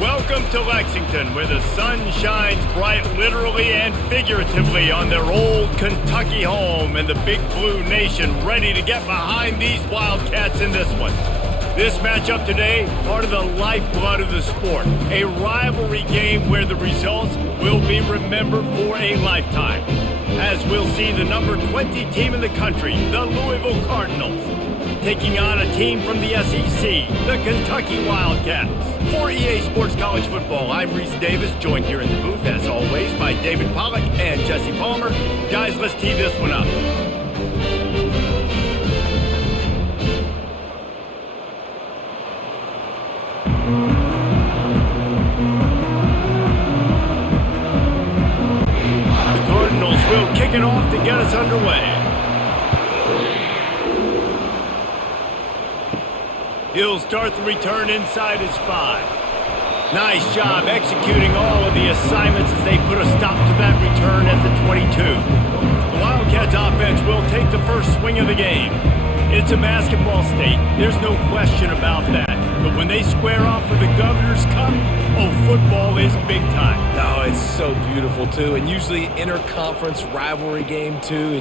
Welcome to Lexington, where the sun shines bright literally and figuratively on their old Kentucky home, and the Big Blue Nation ready to get behind these Wildcats in this one. This matchup today, part of the lifeblood of the sport, a rivalry game where the results will be remembered for a lifetime. As we'll see the number 20 team in the country, the Louisville Cardinals, taking on a team from the SEC, the Kentucky Wildcats. For EA Sports College Football, I'm Reese Davis, joined here in the booth, as always, by David Pollack and Jesse Palmer. Guys, let's tee this one up. The Cardinals will kick it off to get us underway. He'll start the return inside his 5. Nice job executing all of the assignments as they put a stop to that return at the 22. The Wildcats offense will take the first swing of the game. It's a basketball state. There's no question about that. But when they square off with the Governor's Cup, oh, football is big time. Oh, it's so beautiful, too. And usually interconference rivalry game, too.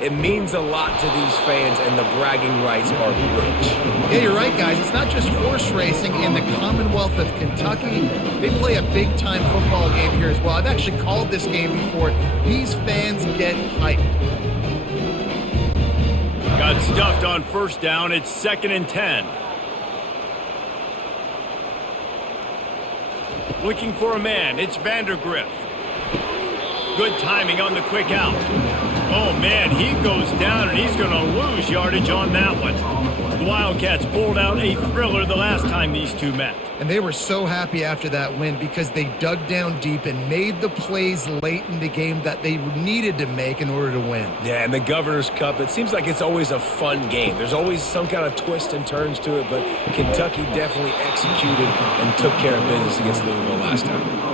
It means a lot to these fans, and the bragging rights are rich. Yeah, you're right, guys. It's not just horse racing in the Commonwealth of Kentucky. They play a big-time football game here as well. I've actually called this game before. These fans get hyped. Got stuffed on first down. It's 2nd and 10. Looking for a man. It's Vandergriff. Good timing on the quick out. Oh, man, he goes down, and he's going to lose yardage on that one. The Wildcats pulled out a thriller the last time these two met. And they were so happy after that win because they dug down deep and made the plays late in the game that they needed to make in order to win. Yeah, and the Governor's Cup, it seems like it's always a fun game. There's always some kind of twists and turns to it, but Kentucky definitely executed and took care of business against Louisville last time.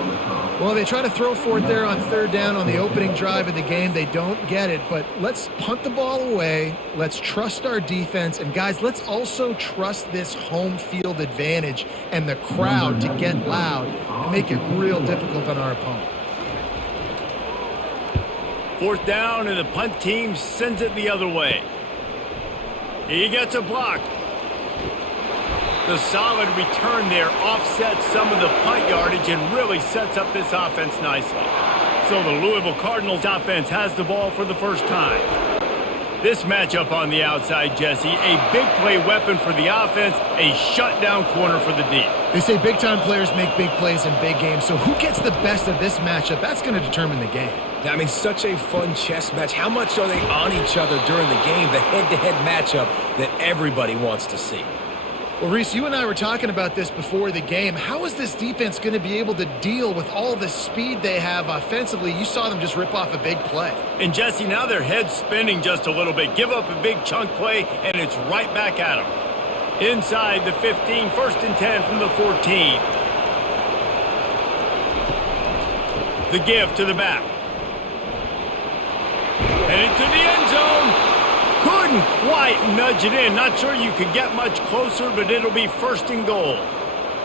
Well, they try to throw for it there on third down on the opening drive of the game. They don't get it, but let's punt the ball away. Let's trust our defense. And, guys, let's also trust this home field advantage and the crowd to get loud and make it real difficult on our opponent. 4th down, and the punt team sends it the other way. He gets a block. The solid return there offsets some of the punt yardage and really sets up this offense nicely. So the Louisville Cardinals offense has the ball for the first time. This matchup on the outside, Jesse, a big play weapon for the offense, a shutdown corner for the D. They say big-time players make big plays in big games, so who gets the best of this matchup? That's going to determine the game. I mean, such a fun chess match. How much are they on each other during the game, the head-to-head matchup that everybody wants to see? Well, Reese, you and I were talking about this before the game. How is this defense going to be able to deal with all the speed they have offensively? You saw them just rip off a big play. And, Jesse, now their head's spinning just a little bit. Give up a big chunk play, and it's right back at them. Inside the 15, 1st and 10 from the 14. The give to the back. And into the end zone. Couldn't quite nudge it in. Not sure you could get much closer, but it'll be 1st and goal.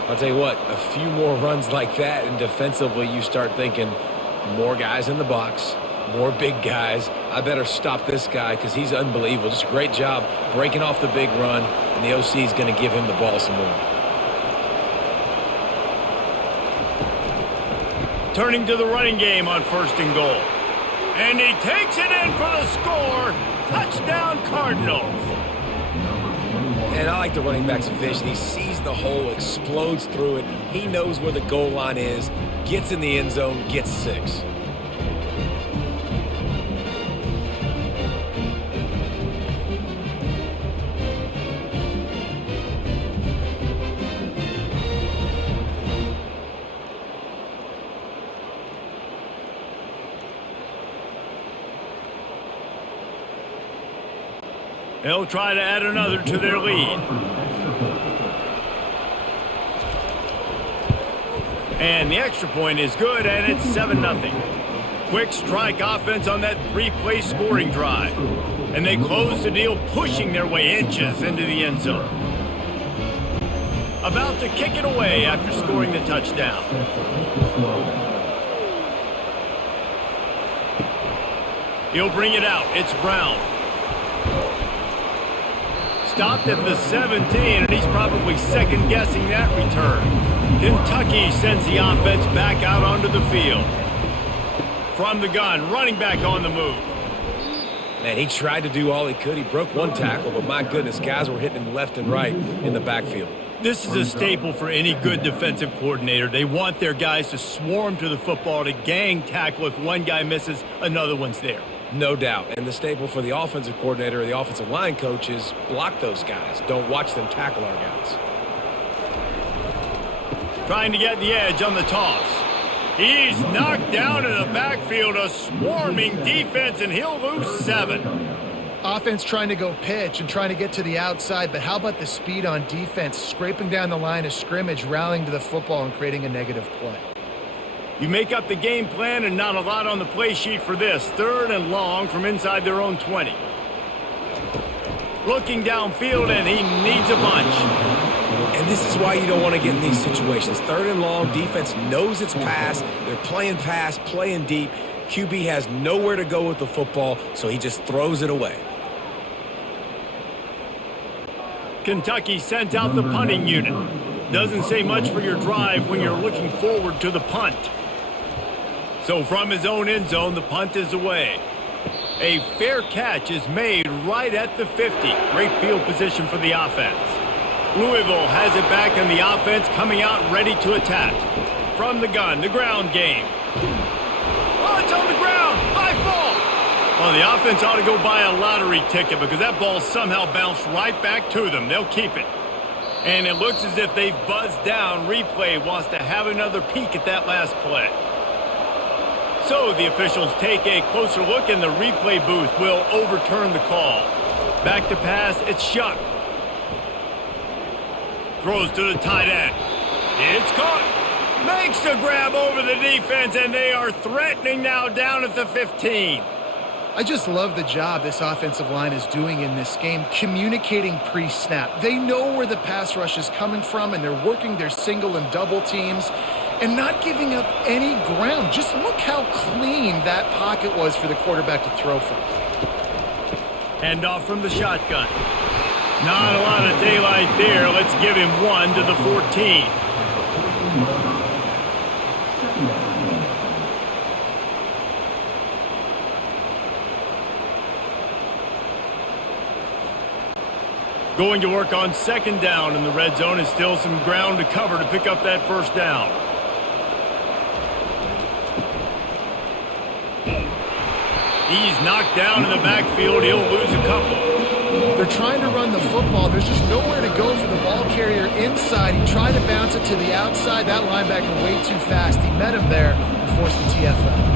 I'll tell you what, a few more runs like that, and defensively you start thinking more guys in the box, more big guys. I better stop this guy because he's unbelievable. Just a great job breaking off the big run, and the OC is going to give him the ball some more. Turning to the running game on 1st and goal. And he takes it in for the score. Touchdown, Cardinals. And I like the running back's vision. He sees the hole, explodes through it. He knows where the goal line is, gets in the end zone, gets 6. They'll try to add another to their lead. And the extra point is good, and it's 7-0. Quick strike offense on that 3-play scoring drive. And they close the deal, pushing their way inches into the end zone. about to kick it away after scoring the touchdown. He'll bring it out. It's Brown. Stopped at the 17, and he's probably second-guessing that return. Kentucky sends the offense back out onto the field. From the gun, running back on the move. Man, he tried to do all he could. He broke one tackle, but my goodness, guys were hitting him left and right in the backfield. This is a staple for any good defensive coordinator. They want their guys to swarm to the football, to gang tackle. If one guy misses, another one's there. No doubt. And the staple for the offensive coordinator or the offensive line coach is block those guys. Don't watch them tackle our guys. Trying to get the edge on the toss. He's knocked down in the backfield, a swarming defense, and he'll lose 7. Offense trying to go pitch and trying to get to the outside, but how about the speed on defense, scraping down the line of scrimmage, rallying to the football, and creating a negative play. You make up the game plan, and not a lot on the play sheet for this. 3rd and long from inside their own 20. Looking downfield, and he needs a bunch. And this is why you don't want to get in these situations. 3rd and long, defense knows it's pass. They're playing pass, playing deep. QB has nowhere to go with the football, so he just throws it away. Kentucky sends out the punting unit. Doesn't say much for your drive when you're looking forward to the punt. So from his own end zone, the punt is away. A fair catch is made right at the 50. Great field position for the offense. Louisville has it back, and the offense coming out ready to attack. From the gun, the ground game. Oh, it's on the ground. High ball. Well, the offense ought to go buy a lottery ticket because that ball somehow bounced right back to them. They'll keep it. And it looks as if they've buzzed down. Replay wants to have another peek at that last play. So the officials take a closer look, and the replay booth will overturn the call. Back to pass, it's Shuck. Throws to the tight end. It's caught. Makes the grab over the defense, and they are threatening now down at the 15. I just love the job this offensive line is doing in this game, communicating pre-snap. They know where the pass rush is coming from, and they're working their single and double teams and not giving up any ground. Just look how clean that pocket was for the quarterback to throw from. Hand off from the shotgun. Not a lot of daylight there. Let's give him 1 to the 14. Going to work on 2nd down in the red zone, is still some ground to cover to pick up that 1st down. He's knocked down in the backfield. He'll lose a couple. They're trying to run the football. There's just nowhere to go for the ball carrier inside. He tried to bounce it to the outside. That linebacker way too fast. He met him there and forced the TFL.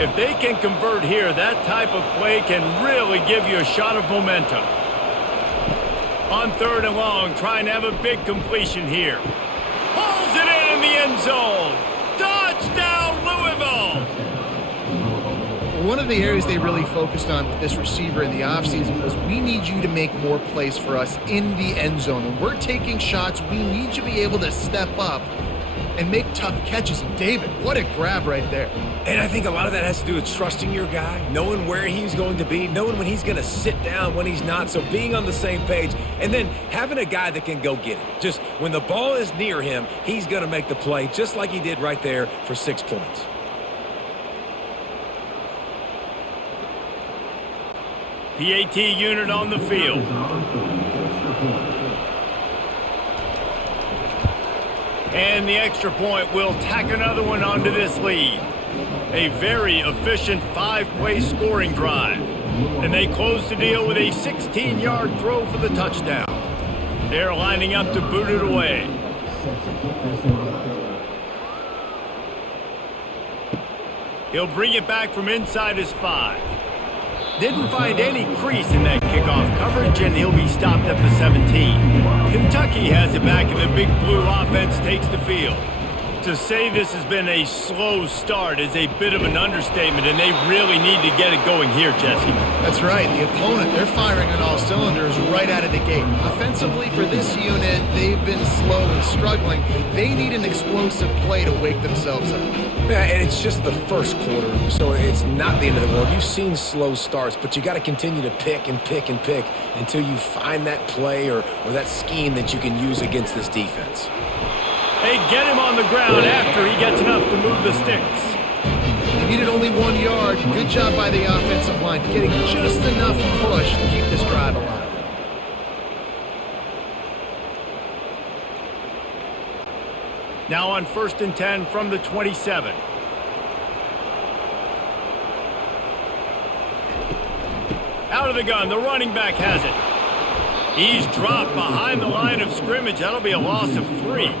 If they can convert here, that type of play can really give you a shot of momentum. On 3rd and long, trying to have a big completion here. Pulls it in the end zone. Touchdown, Louisville! One of the areas they really focused on with this receiver in the offseason was we need you to make more plays for us in the end zone. When we're taking shots, we need you to be able to step up and make tough catches. And David, what a grab right there. And I think a lot of that has to do with trusting your guy, knowing where he's going to be, knowing when he's going to sit down, when he's not. So being on the same page, and then having a guy that can go get it. Just when the ball is near him, he's going to make the play, just like he did right there for 6 points. PAT unit on the field. And the extra point will tack another one onto this lead. A very efficient 5-play scoring drive. And they close the deal with a 16-yard throw for the touchdown. They're lining up to boot it away. He'll bring it back from inside his 5. Didn't find any crease in that kickoff coverage, and he'll be stopped at the 17. Kentucky has it back, and the Big Blue offense takes the field. To say this has been a slow start is a bit of an understatement, and they really need to get it going here, Jesse. That's right. The opponent, they're firing on all cylinders right out of the gate. Offensively, for this unit, they've been slow and struggling. They need an explosive play to wake themselves up. Yeah, and it's just the first quarter, so it's not the end of the world. You've seen slow starts, but you got to continue to pick and pick and pick until you find that play or that scheme that you can use against this defense. They get him on the ground after he gets enough to move the sticks. They needed only 1 yard. Good job by the offensive line, getting just enough push to keep this drive alive. Now on 1st and 10 from the 27. Out of the gun, the running back has it. He's dropped behind the line of scrimmage. That'll be a loss of 3.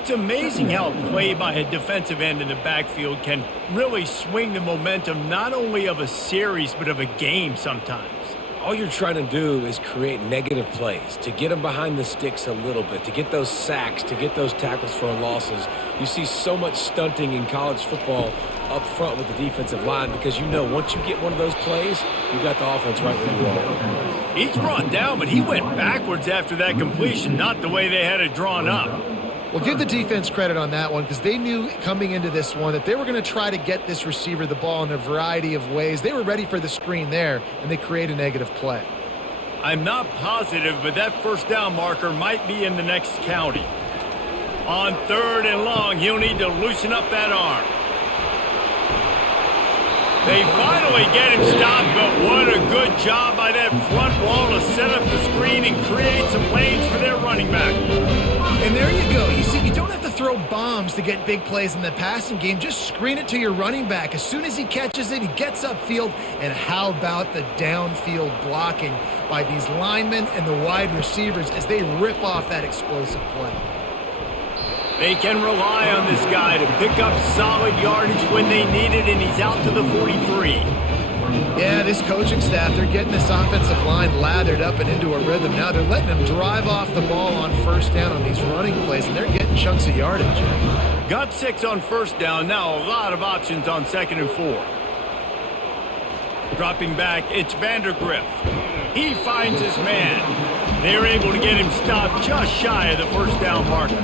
It's amazing how a play by a defensive end in the backfield can really swing the momentum not only of a series but of a game sometimes. All you're trying to do is create negative plays, to get them behind the sticks a little bit, to get those sacks, to get those tackles for losses. You see so much stunting in college football up front with the defensive line because you know once you get one of those plays, you got the offense right where you are. He's brought down, but he went backwards after that completion, not the way they had it drawn up. Well, give the defense credit on that one because they knew coming into this one that they were going to try to get this receiver the ball in a variety of ways. They were ready for the screen there, and they create a negative play. I'm not positive, but that first down marker might be in the next county. On 3rd and long, he'll need to loosen up that arm. They finally get him stopped, but what a good job by that front wall to set up the screen and create some lanes for their running back. And there you go. You see, you don't have to throw bombs to get big plays in the passing game. Just screen it to your running back. As soon as he catches it, he gets upfield. And how about the downfield blocking by these linemen and the wide receivers as they rip off that explosive play? They can rely on this guy to pick up solid yardage when they need it, and he's out to the 43. Yeah, this coaching staff, they're getting this offensive line lathered up and into a rhythm. Now they're letting them drive off the ball on 1st down on these running plays, and they're getting chunks of yardage. Got 6 on 1st down. Now a lot of options on 2nd and 4. Dropping back, it's Vandergriff. He finds his man. They're able to get him stopped just shy of the 1st down marker.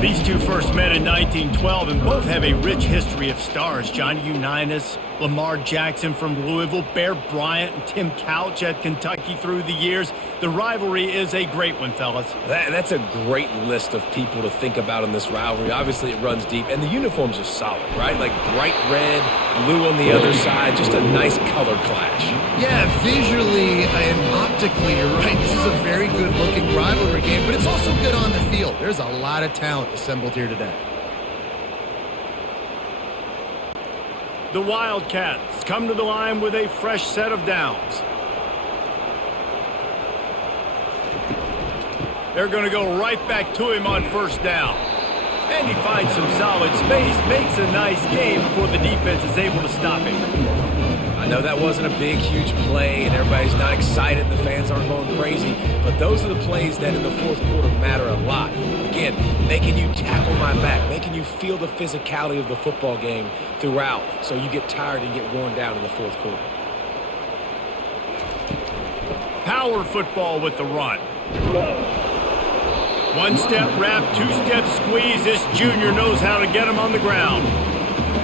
These two first met in 1912 and both have a rich history of stars. Johnny Unitas, Lamar Jackson from Louisville, Bear Bryant, and Tim Couch at Kentucky through the years. The rivalry is a great one, fellas. That's a great list of people to think about in this rivalry. Obviously, it runs deep, and the uniforms are solid, right? Like bright red, blue on the other side, just a nice color clash. Yeah, visually and optically, you're right. This is a very good-looking rivalry game, but it's also good on the field. There's a lot of talent assembled here today. The Wildcats come to the line with a fresh set of downs. They're going to go right back to him on 1st down. And he finds some solid space, makes a nice game before the defense is able to stop him. I know that wasn't a big, huge play, and everybody's not excited, the fans aren't going crazy, but those are the plays that in the 4th quarter matter a lot. Again, making you tackle my back, making you feel the physicality of the football game throughout, so you get tired and get worn down in the 4th quarter. Power football with the run. 1-step wrap, 2-step squeeze. This junior knows how to get him on the ground.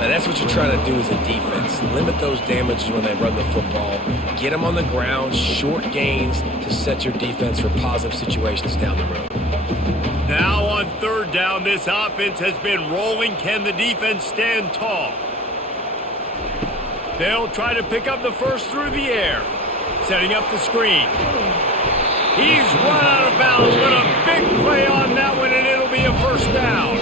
And that's what you're trying to do as a defense. Limit those damages when they run the football. Get them on the ground, short gains to set your defense for positive situations down the road. Now on 3rd down, this offense has been rolling. Can the defense stand tall? They'll try to pick up the first through the air. Setting up the screen. He's run out of bounds, but a big play on that one, and it'll be a 1st down.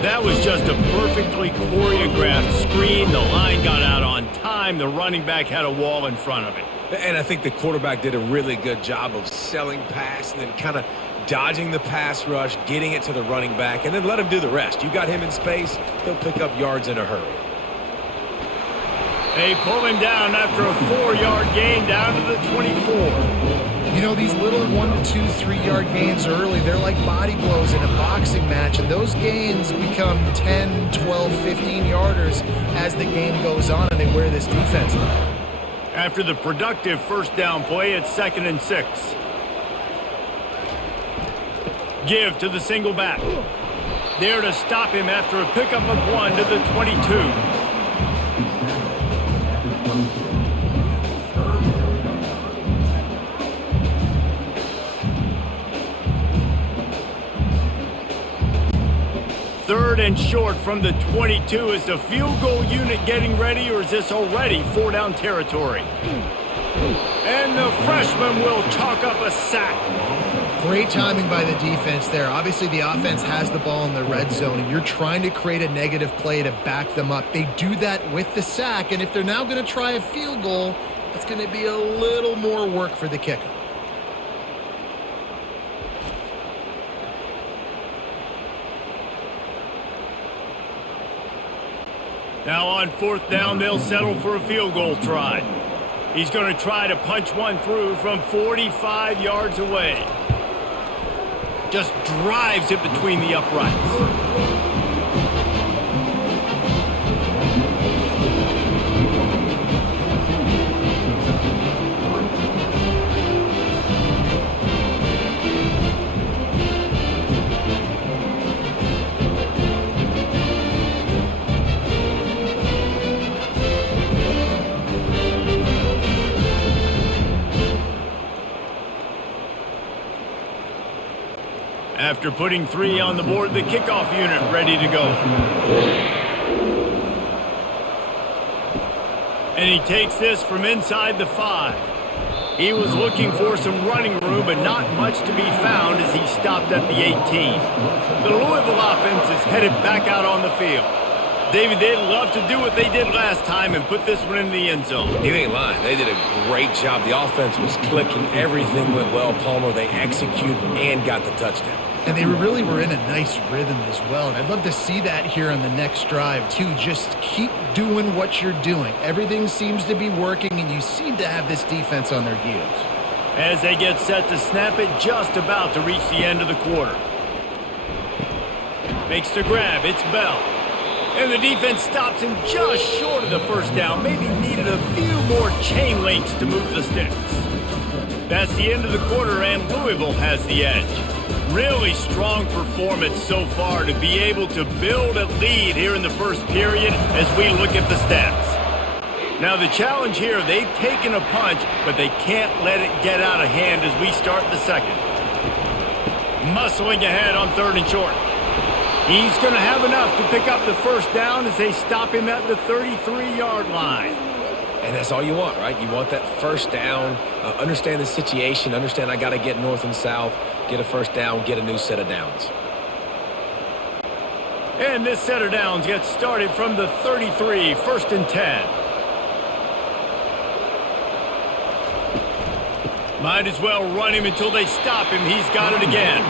That was just a perfectly choreographed screen. The line got out on time. The running back had a wall in front of it. And I think the quarterback did a really good job of selling pass and then kind of dodging the pass rush, getting it to the running back, and then let him do the rest. You got him in space, he'll pick up yards in a hurry. They pull him down after a 4-yard gain down to the 24. You know, these little 1 to 2, 3-yard gains early, they're like body blows in a boxing match, and those gains become 10, 12, 15-yarders as the game goes on and they wear this defense down. After the productive first down play, it's 2nd and 6. Give to the single back. There to stop him after a pickup of 1 to the 22. Third and short from the 22. Is the field goal unit getting ready, or is this already 4-down territory? And the freshman will chalk up a sack. Great timing by the defense there. Obviously, the offense has the ball in the red zone, and you're trying to create a negative play to back them up. They do that with the sack, and if they're now going to try a field goal, it's going to be a little more work for the kicker. Now on 4th down, they'll settle for a field goal try. He's going to try to punch one through from 45 yards away. Just drives it between the uprights. After putting 3 on the board, the kickoff unit ready to go. And he takes this from inside the 5. He was looking for some running room, but not much to be found as he stopped at the 18. The Louisville offense is headed back out on the field. David, they'd love to do what they did last time and put this one in the end zone. You ain't lying. They did a great job. The offense was clicking. Everything went well. Palmer, they executed and got the touchdown. And they really were in a nice rhythm as well. And I'd love to see that here on the next drive, too. Just keep doing what you're doing. Everything seems to be working, and you seem to have this defense on their heels. As they get set to snap it, just about to reach the end of the quarter. Makes the grab. It's Bell. And the defense stops him just short of the first down. Maybe needed a few more chain links to move the sticks. That's the end of the quarter, and Louisville has the edge. Really strong performance so far to be able to build a lead here in the first period as we look at the stats. Now the challenge here, they've taken a punch, but they can't let it get out of hand as we start the second. Muscling ahead on 3rd and short. He's going to have enough to pick up the first down as they stop him at the 33-yard line. And that's all you want, right? You want that first down, understand the situation, understand I got to get north and south, get a first down, get a new set of downs. And this set of downs gets started from the 33, 1st and 10. Might as well run him until they stop him. He's got it again.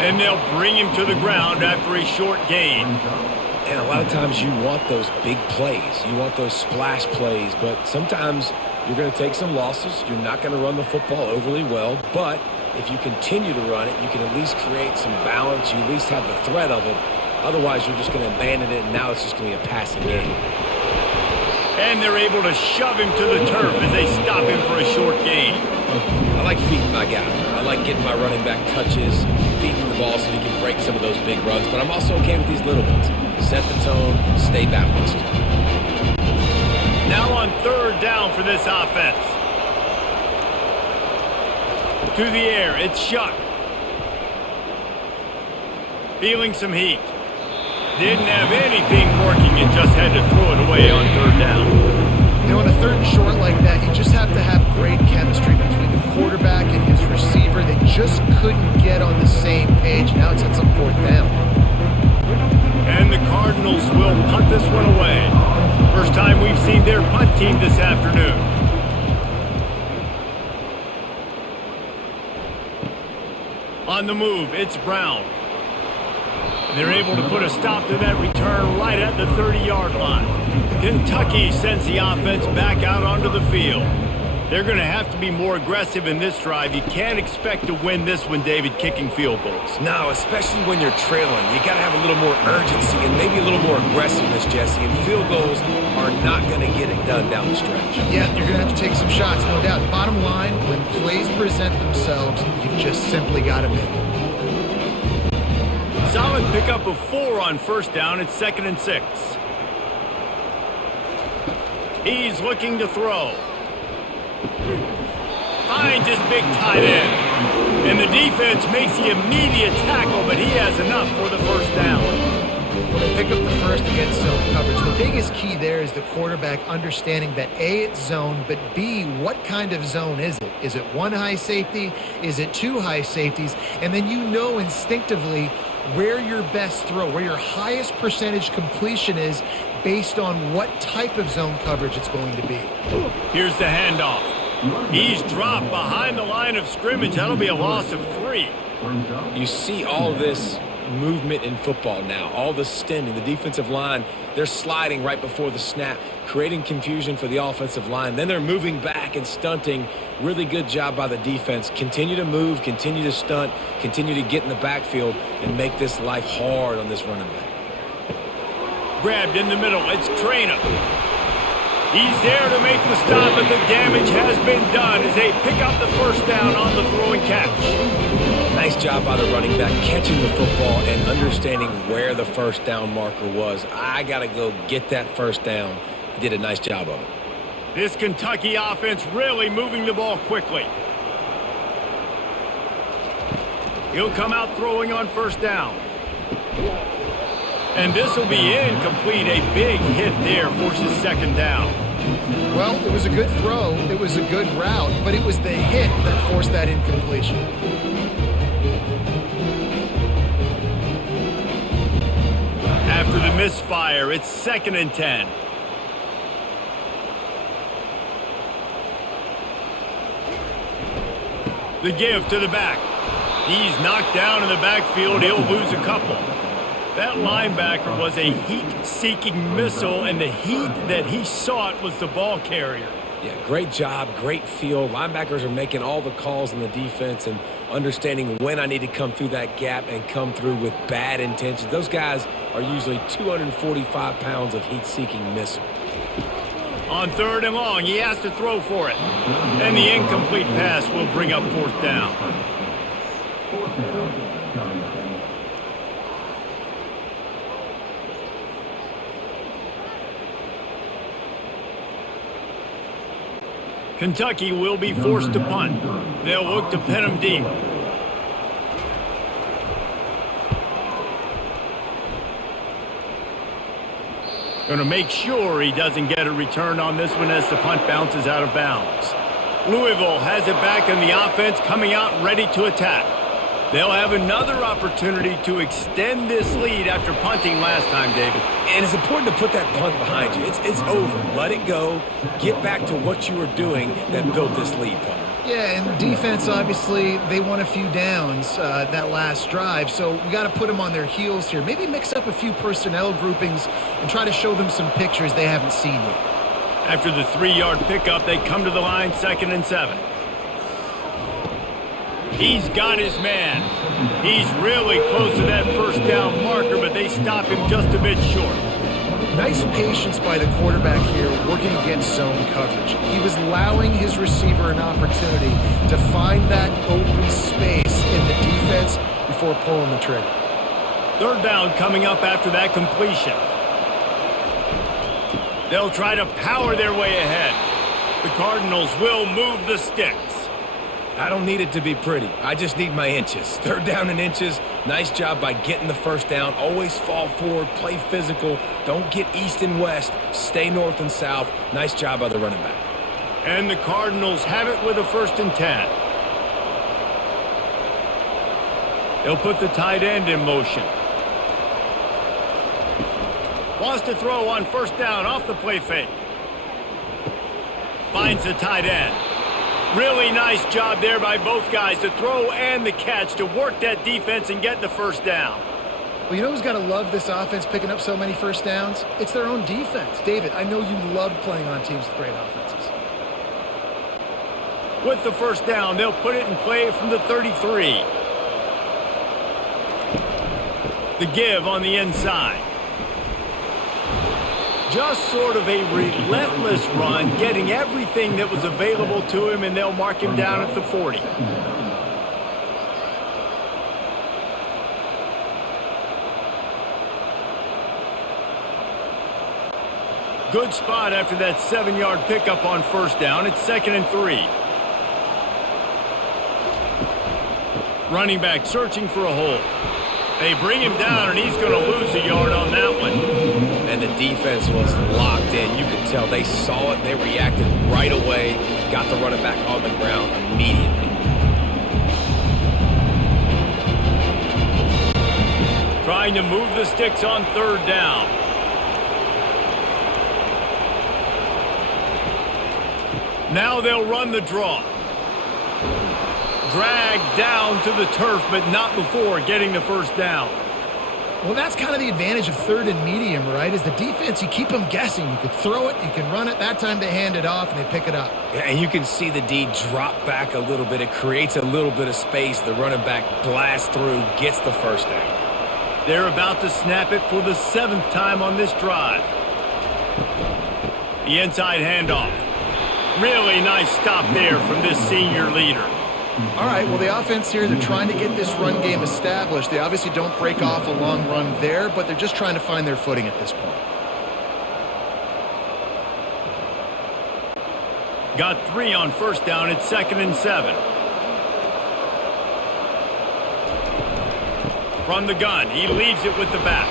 And they'll bring him to the ground after a short gain. And a lot of times you want those big plays. You want those splash plays. But sometimes you're going to take some losses. You're not going to run the football overly well. But if you continue to run it, you can at least create some balance. You at least have the threat of it. Otherwise, you're just going to abandon it, and now it's just going to be a passing game. And they're able to shove him to the turf as they stop him for a short gain. I like feeding my guy. I like getting my running back touches, feeding the ball so he can break some of those big runs. But I'm also okay with these little ones. Set the tone, stay balanced. Now on 3rd down for this offense. To the air, it's Shuck. Feeling some heat. Didn't have anything working and just had to throw it away on 3rd down. You know, on a 3rd and short like that, you just have to have great chemistry between the quarterback and his receiver. They just couldn't get on the same page. Now it's at some 4th down. And the Cardinals will punt this one away. First time we've seen their punt team this afternoon. On the move, it's Brown. They're able to put a stop to that return right at the 30-yard line. Kentucky sends the offense back out onto the field. They're going to have to be more aggressive in this drive. You can't expect to win this one, David, kicking field goals. No, especially when you're trailing. You got to have a little more urgency and maybe a little more aggressiveness, Jesse. And field goals are not going to get it done down the stretch. Yeah, you're going to have to take some shots, no doubt. Bottom line, when plays present themselves, you just simply got to make them. Solid pickup of 4 on first down. It's 2nd and 6. He's looking to throw. Finds his big tight end. And the defense makes the immediate tackle, but he has enough for the first down. Well, they pick up the first against zone coverage. The biggest key there is the quarterback understanding that A, it's zone, but B, what kind of zone is it? Is it one high safety? Is it 2 high safeties? And then you know instinctively where your best throw, where your highest percentage completion is based on what type of zone coverage it's going to be. Here's the handoff. He's dropped behind the line of scrimmage. That'll be a loss of 3. You see all this movement in football now, all the stemming, the defensive line, they're sliding right before the snap, creating confusion for the offensive line. Then they're moving back and stunting. Really good job by the defense. Continue to move, continue to stunt, continue to get in the backfield and make this life hard on this running back. Grabbed in the middle. It's Trainer. He's there to make the stop, but the damage has been done as they pick up the first down on the throwing catch. Nice job by the running back catching the football and understanding where the first down marker was. I got to go get that first down. He did a nice job of it. This Kentucky offense really moving the ball quickly. He'll come out throwing on first down. And this will be incomplete. A big hit there forces 2nd down. Well, it was a good throw. It was a good route, but it was the hit that forced that incompletion. After the misfire, it's 2nd and 10. The give to the back. He's knocked down in the backfield. He'll lose a couple. That linebacker was a heat-seeking missile, and the heat that he sought was the ball carrier. Yeah, great job, great feel. Linebackers are making all the calls in the defense and understanding when I need to come through that gap and come through with bad intentions. Those guys are usually 245 pounds of heat-seeking missile. On 3rd and long, he has to throw for it. And the incomplete pass will bring up 4th down. Kentucky will be forced to punt. They'll look to pin him deep. Going to make sure he doesn't get a return on this one as the punt bounces out of bounds. Louisville has it back in the offense, coming out ready to attack. They'll have another opportunity to extend this lead after punting last time, David. And it's important to put that punt behind you. It's over. Let it go. Get back to what you were doing that built this lead, punter. Yeah, and defense, obviously, they won a few downs that last drive, so we got to put them on their heels here. Maybe mix up a few personnel groupings and try to show them some pictures they haven't seen yet. After the 3-yard pickup, they come to the line, 2nd and 7. He's got his man. He's really close to that first down marker, but they stop him just a bit short. Nice patience by the quarterback here working against zone coverage. He was allowing his receiver an opportunity to find that open space in the defense before pulling the trigger. 3rd down coming up after that completion. They'll try to power their way ahead. The Cardinals will move the sticks. I don't need it to be pretty. I just need my inches. 3rd down in inches. Nice job by getting the first down. Always fall forward. Play physical. Don't get east and west. Stay north and south. Nice job by the running back. And the Cardinals have it with a 1st and 10. They'll put the tight end in motion. Wants to throw on 1st down off the play fake. Finds the tight end. Really nice job there by both guys, the throw and the catch, to work that defense and get the first down. Well, you know who's got to love this offense picking up so many first downs? It's their own defense. David, I know you loved playing on teams with great offenses. With the first down, they'll put it in play from the 33. The give on the inside. Just sort of a relentless run, getting everything that was available to him, and they'll mark him down at the 40. Good spot after that 7-yard pickup on first down. It's 2nd and 3. Running back searching for a hole. They bring him down, and he's going to lose a yard on that one. And the defense was locked in. You could tell they saw it. They reacted right away. Got the running back on the ground immediately. Trying to move the sticks on third down. Now they'll run the draw. Dragged down to the turf, but not before getting the first down. Well, that's kind of the advantage of third and medium, right? Is the defense, you keep them guessing. You could throw it, you can run it. That time they hand it off and they pick it up. Yeah, and you can see the D drop back a little bit. It creates a little bit of space. The running back blasts through, gets the first down. They're about to snap it for the 7th time on this drive. The inside handoff. Really nice stop there from this senior leader. All right, well, the offense here, they're trying to get this run game established. They obviously don't break off a long run there, but they're just trying to find their footing at this point. Got 3 on first down. It's 2nd and 7. From the gun, he leaves it with the back.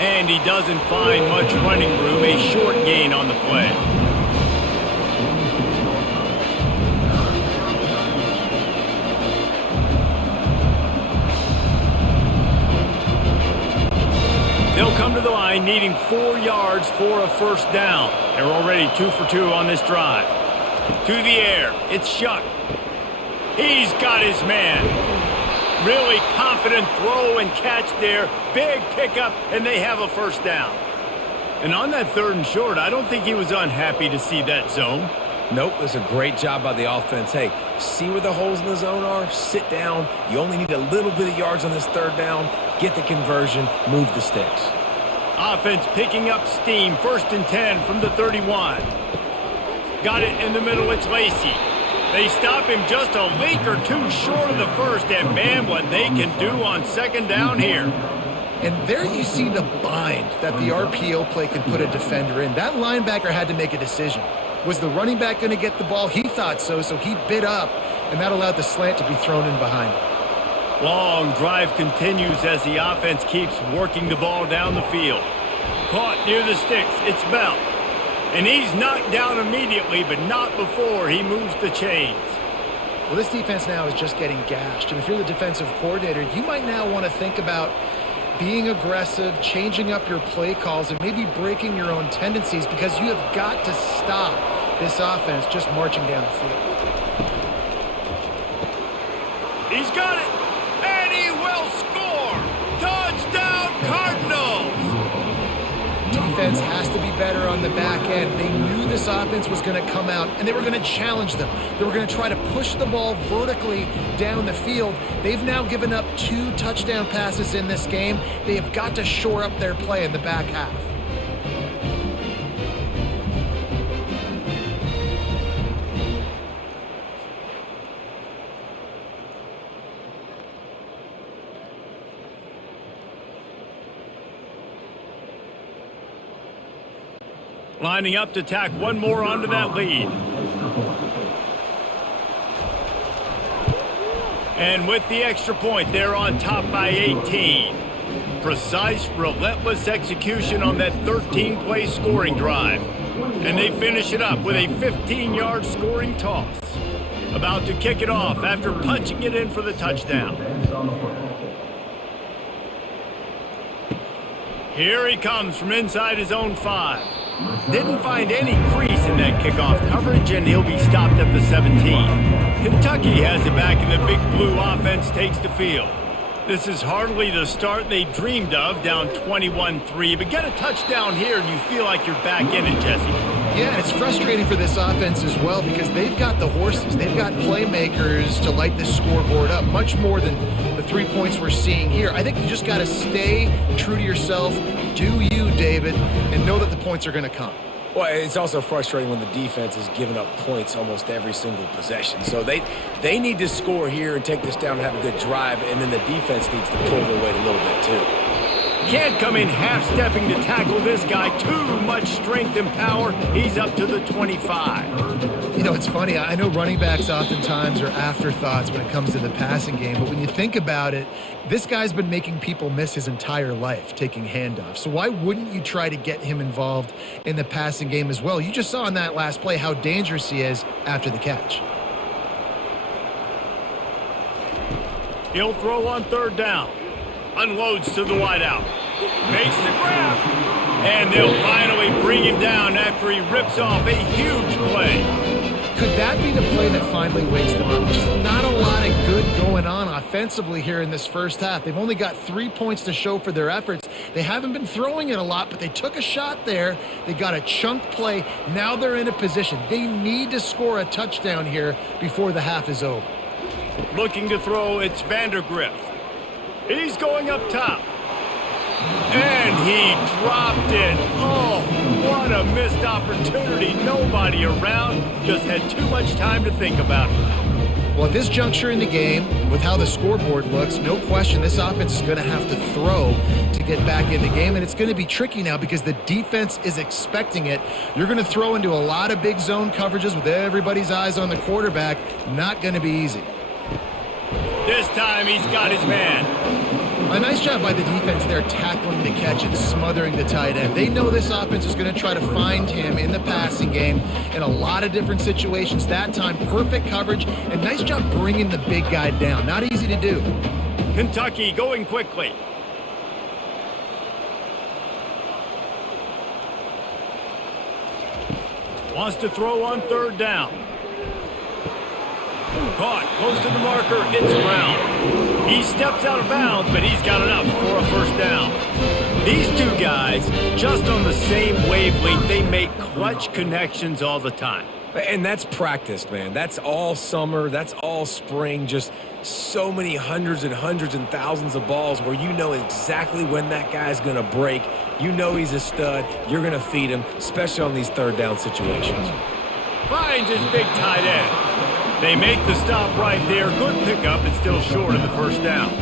And he doesn't find much running room. A short gain on the play. They'll come to the line needing 4 yards for a first down. They're already 2 for 2 on this drive. To the air. It's Shuck. He's got his man. Really confident throw and catch there. Big pickup, and they have a first down. And on that 3rd and short, I don't think he was unhappy to see that zone. Nope, it's a great job by the offense. Hey, see where the holes in the zone are? Sit down. You only need a little bit of yards on this 3rd down. Get the conversion. Move the sticks. Offense picking up steam. 1st and 10 from the 31. Got it in the middle. It's Lacey. They stop him just a leak or 2 short of the first. And, man, what they can do on 2nd down here. And there you see the bind that the RPO play can put a defender in. That linebacker had to make a decision. Was the running back going to get the ball? He thought so, so he bit up, and that allowed the slant to be thrown in behind him. Long drive continues as the offense keeps working the ball down the field. Caught near the sticks. It's Bell. And he's knocked down immediately, but not before he moves the chains. Well, this defense now is just getting gashed. And if you're the defensive coordinator, you might now want to think about being aggressive, changing up your play calls, and maybe breaking your own tendencies, because you have got to stop this offense just marching down the field. He's got it, and he will score! Touchdown, Cardinals! Defense has to be better on the back end. They knew this offense was going to come out, and they were going to challenge them. They were going to try to push the ball vertically down the field. They've now given up 2 touchdown passes in this game. They have got to shore up their play in the back half. Lining up to tack one more onto that lead. And with the extra point, they're on top by 18. Precise, relentless execution on that 13-play scoring drive. And they finish it up with a 15-yard scoring toss. About to kick it off after punching it in for the touchdown. Here he comes from inside his own 5. Didn't find any crease in that kickoff coverage, and he'll be stopped at the 17. Kentucky has it back, and the Big Blue offense takes the field. This is hardly the start they dreamed of, down 21-3, but get a touchdown here, and you feel like you're back in it, Jesse. Yeah, and it's frustrating for this offense as well because they've got the horses. They've got playmakers to light this scoreboard up, much more than the 3 points we're seeing here. I think you just got to stay true to yourself, do you, David, and know that the points are going to come. Well, it's also frustrating when the defense is giving up points almost every single possession. So they need to score here and take this down and have a good drive, and then the defense needs to pull their weight a little bit too. Can't come in half-stepping to tackle this guy. Too much strength and power. He's up to the 25. You know, it's funny. I know running backs oftentimes are afterthoughts when it comes to the passing game, but when you think about it, this guy's been making people miss his entire life taking handoffs. So why wouldn't you try to get him involved in the passing game as well? You just saw in that last play how dangerous he is after the catch. He'll throw on third down. Unloads to the wideout. Makes the grab. And they'll finally bring him down after he rips off a huge play. Could that be the play that finally wakes them up? Just not a lot of good going on offensively here in this first half. They've only got 3 points to show for their efforts. They haven't been throwing it a lot, but they took a shot there. They got a chunk play. Now they're in a position. They need to score a touchdown here before the half is over. Looking to throw, it's Vandergrift. He's going up top. And he dropped it. Oh, what a missed opportunity. Nobody around. Just had too much time to think about it. Well, at this juncture in the game, with how the scoreboard looks, no question this offense is going to have to throw to get back in the game. And it's going to be tricky now because the defense is expecting it. You're going to throw into a lot of big zone coverages with everybody's eyes on the quarterback. Not going to be easy. This time he's got his man. A nice job by the defense there tackling the catch and smothering the tight end. They know this offense is going to try to find him in the passing game in a lot of different situations. That time, perfect coverage and nice job bringing the big guy down. Not easy to do. Kentucky going quickly. Wants to throw on third down. Caught close to the marker. It's Brown. He steps out of bounds, but he's got enough for a first down. These two guys, just on the same wavelength, they make clutch connections all the time. And that's practice, man. That's all summer. That's all spring. Just so many hundreds and thousands of balls where you know exactly when that guy's going to break. You know he's a stud. You're going to feed him, especially on these third down situations. Finds his big tight end. They make the stop right there. Good pickup. It's still short of the first down.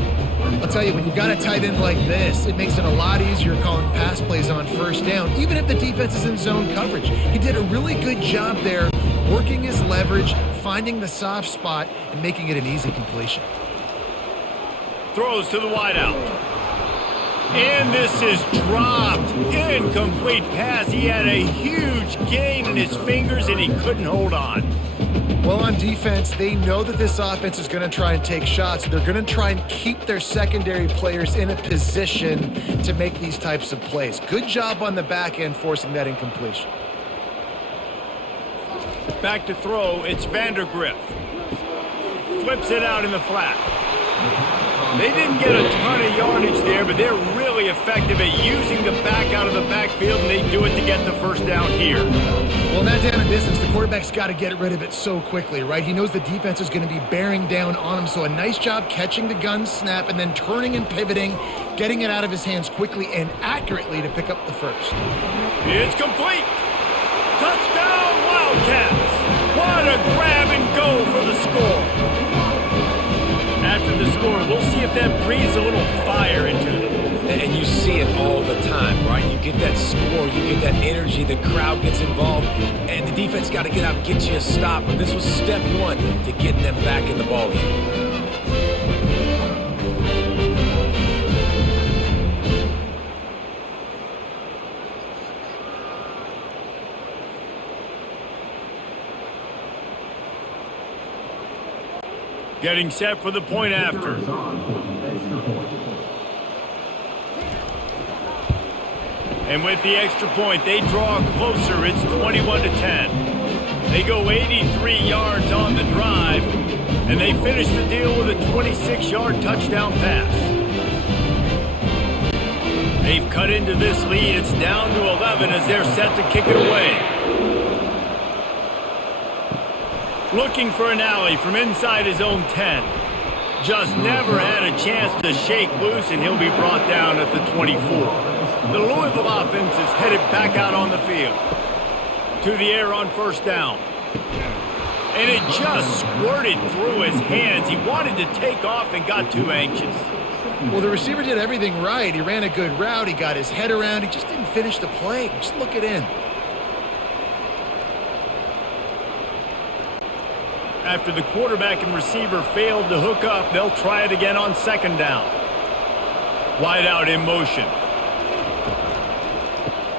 I'll tell you, when you've got a tight end like this, it makes it a lot easier calling pass plays on first down, even if the defense is in zone coverage. He did a really good job there, working his leverage, finding the soft spot, and making it an easy completion. Throws to the wideout. And this is dropped. Incomplete pass. He had a huge gain in his fingers, and he couldn't hold on. Well, on defense, they know that this offense is going to try and take shots. They're going to try and keep their secondary players in a position to make these types of plays. Good job on the back end forcing that incompletion. Back to throw, it's Vandergrift. Flips it out in the flat. They didn't get a ton of yardage there, but they're really effective at using the back out of the backfield, and they do it to get the first down here. Well, that down and distance, the quarterback's got to get rid of it so quickly, right? He knows the defense is going to be bearing down on him, so a nice job catching the gun snap and then turning and pivoting, getting it out of his hands quickly and accurately to pick up the first. It's complete. Touchdown, Wildcats. What a grab and go for the score. After the score, we'll see if that breathes a little fire into them. And you see it all the time, right? You get that score, you get that energy, the crowd gets involved, and the defense got to get out and get you a stop. But this was step one to getting them back in the ballgame. Getting set for the point after. And with the extra point, they draw closer. It's 21-10. They go 83 yards on the drive, and they finish the deal with a 26-yard touchdown pass. They've cut into this lead. It's down to 11 as they're set to kick it away. Looking for an alley from inside his own 10. Just never had a chance to shake loose, and he'll be brought down at the 24. The Louisville offense is headed back out on the field. To the air on first down. And it just squirted through his hands. He wanted to take off and got too anxious. Well, the receiver did everything right. He ran a good route. He got his head around. He just didn't finish the play. Just look it in. After the quarterback and receiver failed to hook up, they'll try it again on second down. Wide out in motion.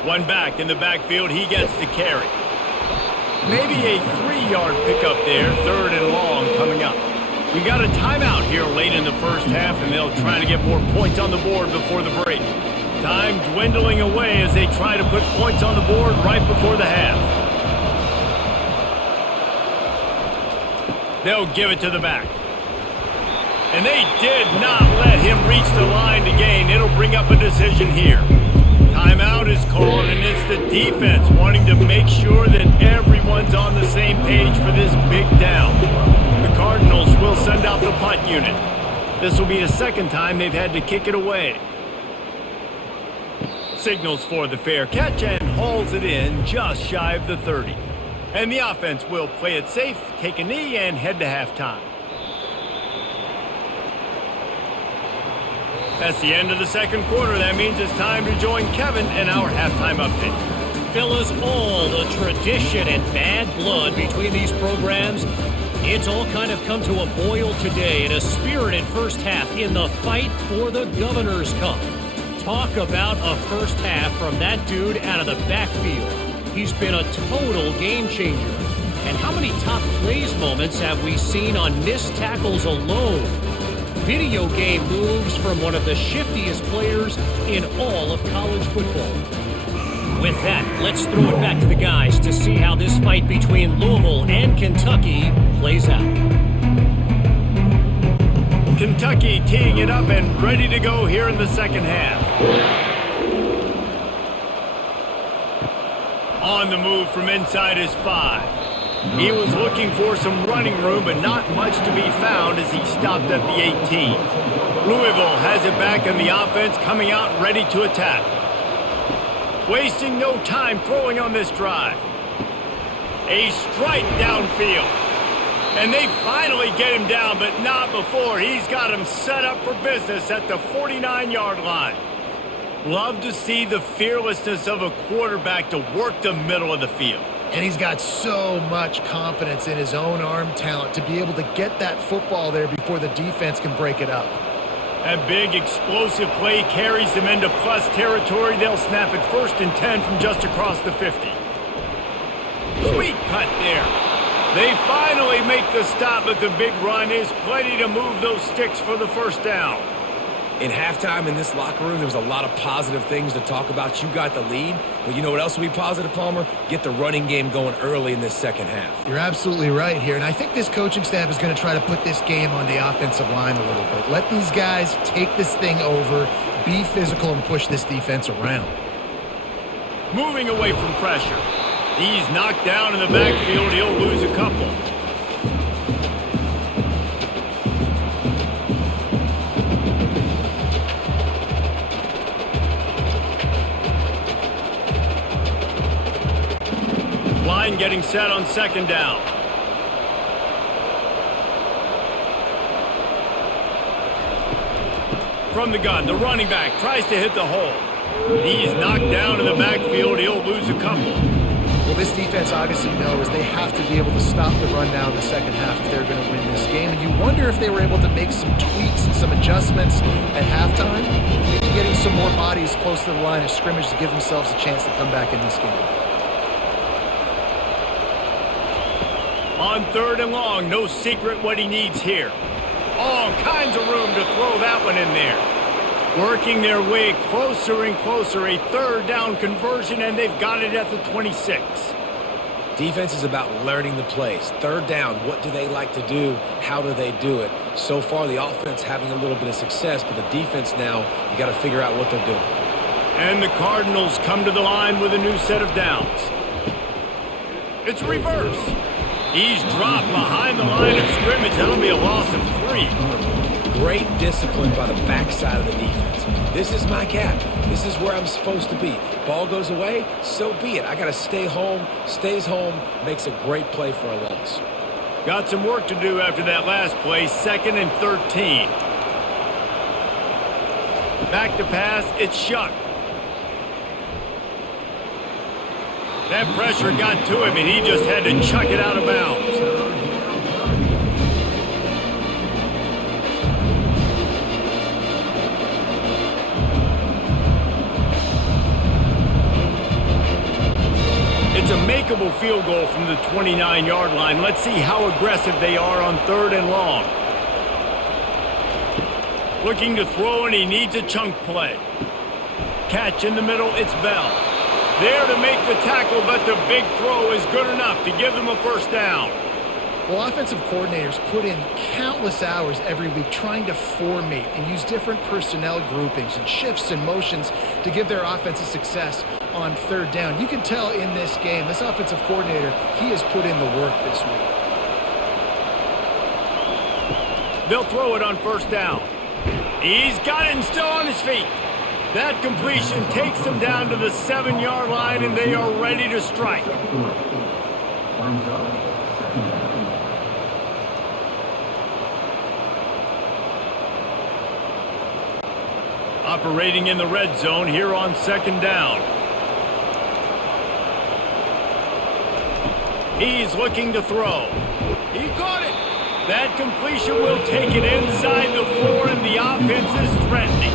One back in the backfield. He gets to carry. Maybe a 3-yard pickup there. Third and long coming up. We got a timeout here late in the first half, and they'll try to get more points on the board before the break. Time dwindling away as they try to put points on the board right before the half. They'll give it to the back. And they did not let him reach the line to gain. It'll bring up a decision here. Timeout is called, and it's the defense wanting to make sure that everyone's on the same page for this big down. The Cardinals will send out the punt unit. This will be the second time they've had to kick it away. Signals for the fair catch and hauls it in just shy of the 30. And the offense will play it safe, take a knee, and head to halftime. That's the end of the second quarter. That means it's time to join Kevin in our halftime update. Fellas, all the tradition and bad blood between these programs, it's all kind of come to a boil today in a spirited first half in the fight for the Governor's Cup. Talk about a first half from that dude out of the backfield. He's been a total game changer. And how many top plays moments have we seen on missed tackles alone? Video game moves from one of the shiftiest players in all of college football. With that, let's throw it back to the guys to see how this fight between Louisville and Kentucky plays out. Kentucky teeing it up and ready to go here in the second half. On the move from inside his 5. He was looking for some running room, but not much to be found as he stopped at the 18. Louisville has it back in the offense, coming out ready to attack. Wasting no time throwing on this drive. A strike downfield. And they finally get him down, but not before. He's got him set up for business at the 49-yard line. Love to see the fearlessness of a quarterback to work the middle of the field. And he's got so much confidence in his own arm talent to be able to get that football there before the defense can break it up. That big explosive play carries them into plus territory. They'll snap it 1st and 10 from just across the 50. Sweet cut there. They finally make the stop, but the big run is plenty to move those sticks for the first down. In halftime in this locker room, there was a lot of positive things to talk about. You got the lead, but you know what else will be positive, Palmer? Get the running game going early in this second half. You're absolutely right here, and I think this coaching staff is going to try to put this game on the offensive line a little bit. Let these guys take this thing over, be physical, and push this defense around. Moving away from pressure. He's knocked down in the backfield. He'll lose a couple. Line getting set on second down. From the gun, the running back tries to hit the hole. He's knocked down in the backfield. He'll lose a couple. Well, this defense obviously knows they have to be able to stop the run now in the second half if they're going to win this game. And you wonder if they were able to make some tweaks and some adjustments at halftime, maybe getting some more bodies close to the line of scrimmage to give themselves a chance to come back in this game. On 3rd and long, no secret what he needs here. All kinds of room to throw that one in there. Working their way closer and closer, a 3rd down conversion, and they've got it at the 26. Defense is about learning the plays. 3rd down, what do they like to do? How do they do it? So far, the offense having a little bit of success, but the defense now, you got to figure out what they're doing. And the Cardinals come to the line with a new set of downs. It's reverse. He's dropped behind the line of scrimmage. That'll be a loss of 3. Great discipline by the backside of the defense. This is my gap. This is where I'm supposed to be. Ball goes away, so be it. I got to stay home. Stays home, makes a great play for a loss. Got some work to do after that last play, 2nd and 13. Back to pass, it's Shuck. That pressure got to him, and he just had to chuck it out of bounds. It's a makeable field goal from the 29-yard line. Let's see how aggressive they are on 3rd and long. Looking to throw, and he needs a chunk play. Catch in the middle, it's Bell. There to make the tackle, but the big throw is good enough to give them a first down. Well, offensive coordinators put in countless hours every week trying to formate and use different personnel groupings and shifts and motions to give their offensive success on 3rd down. You can tell in this game, this offensive coordinator, he has put in the work this week. They'll throw it on 1st down. He's got it and still on his feet. That completion takes them down to the 7-yard line, and they are ready to strike. Operating in the red zone here on 2nd down. He's looking to throw. He got it. That completion will take it inside the 4, and the offense is threatening.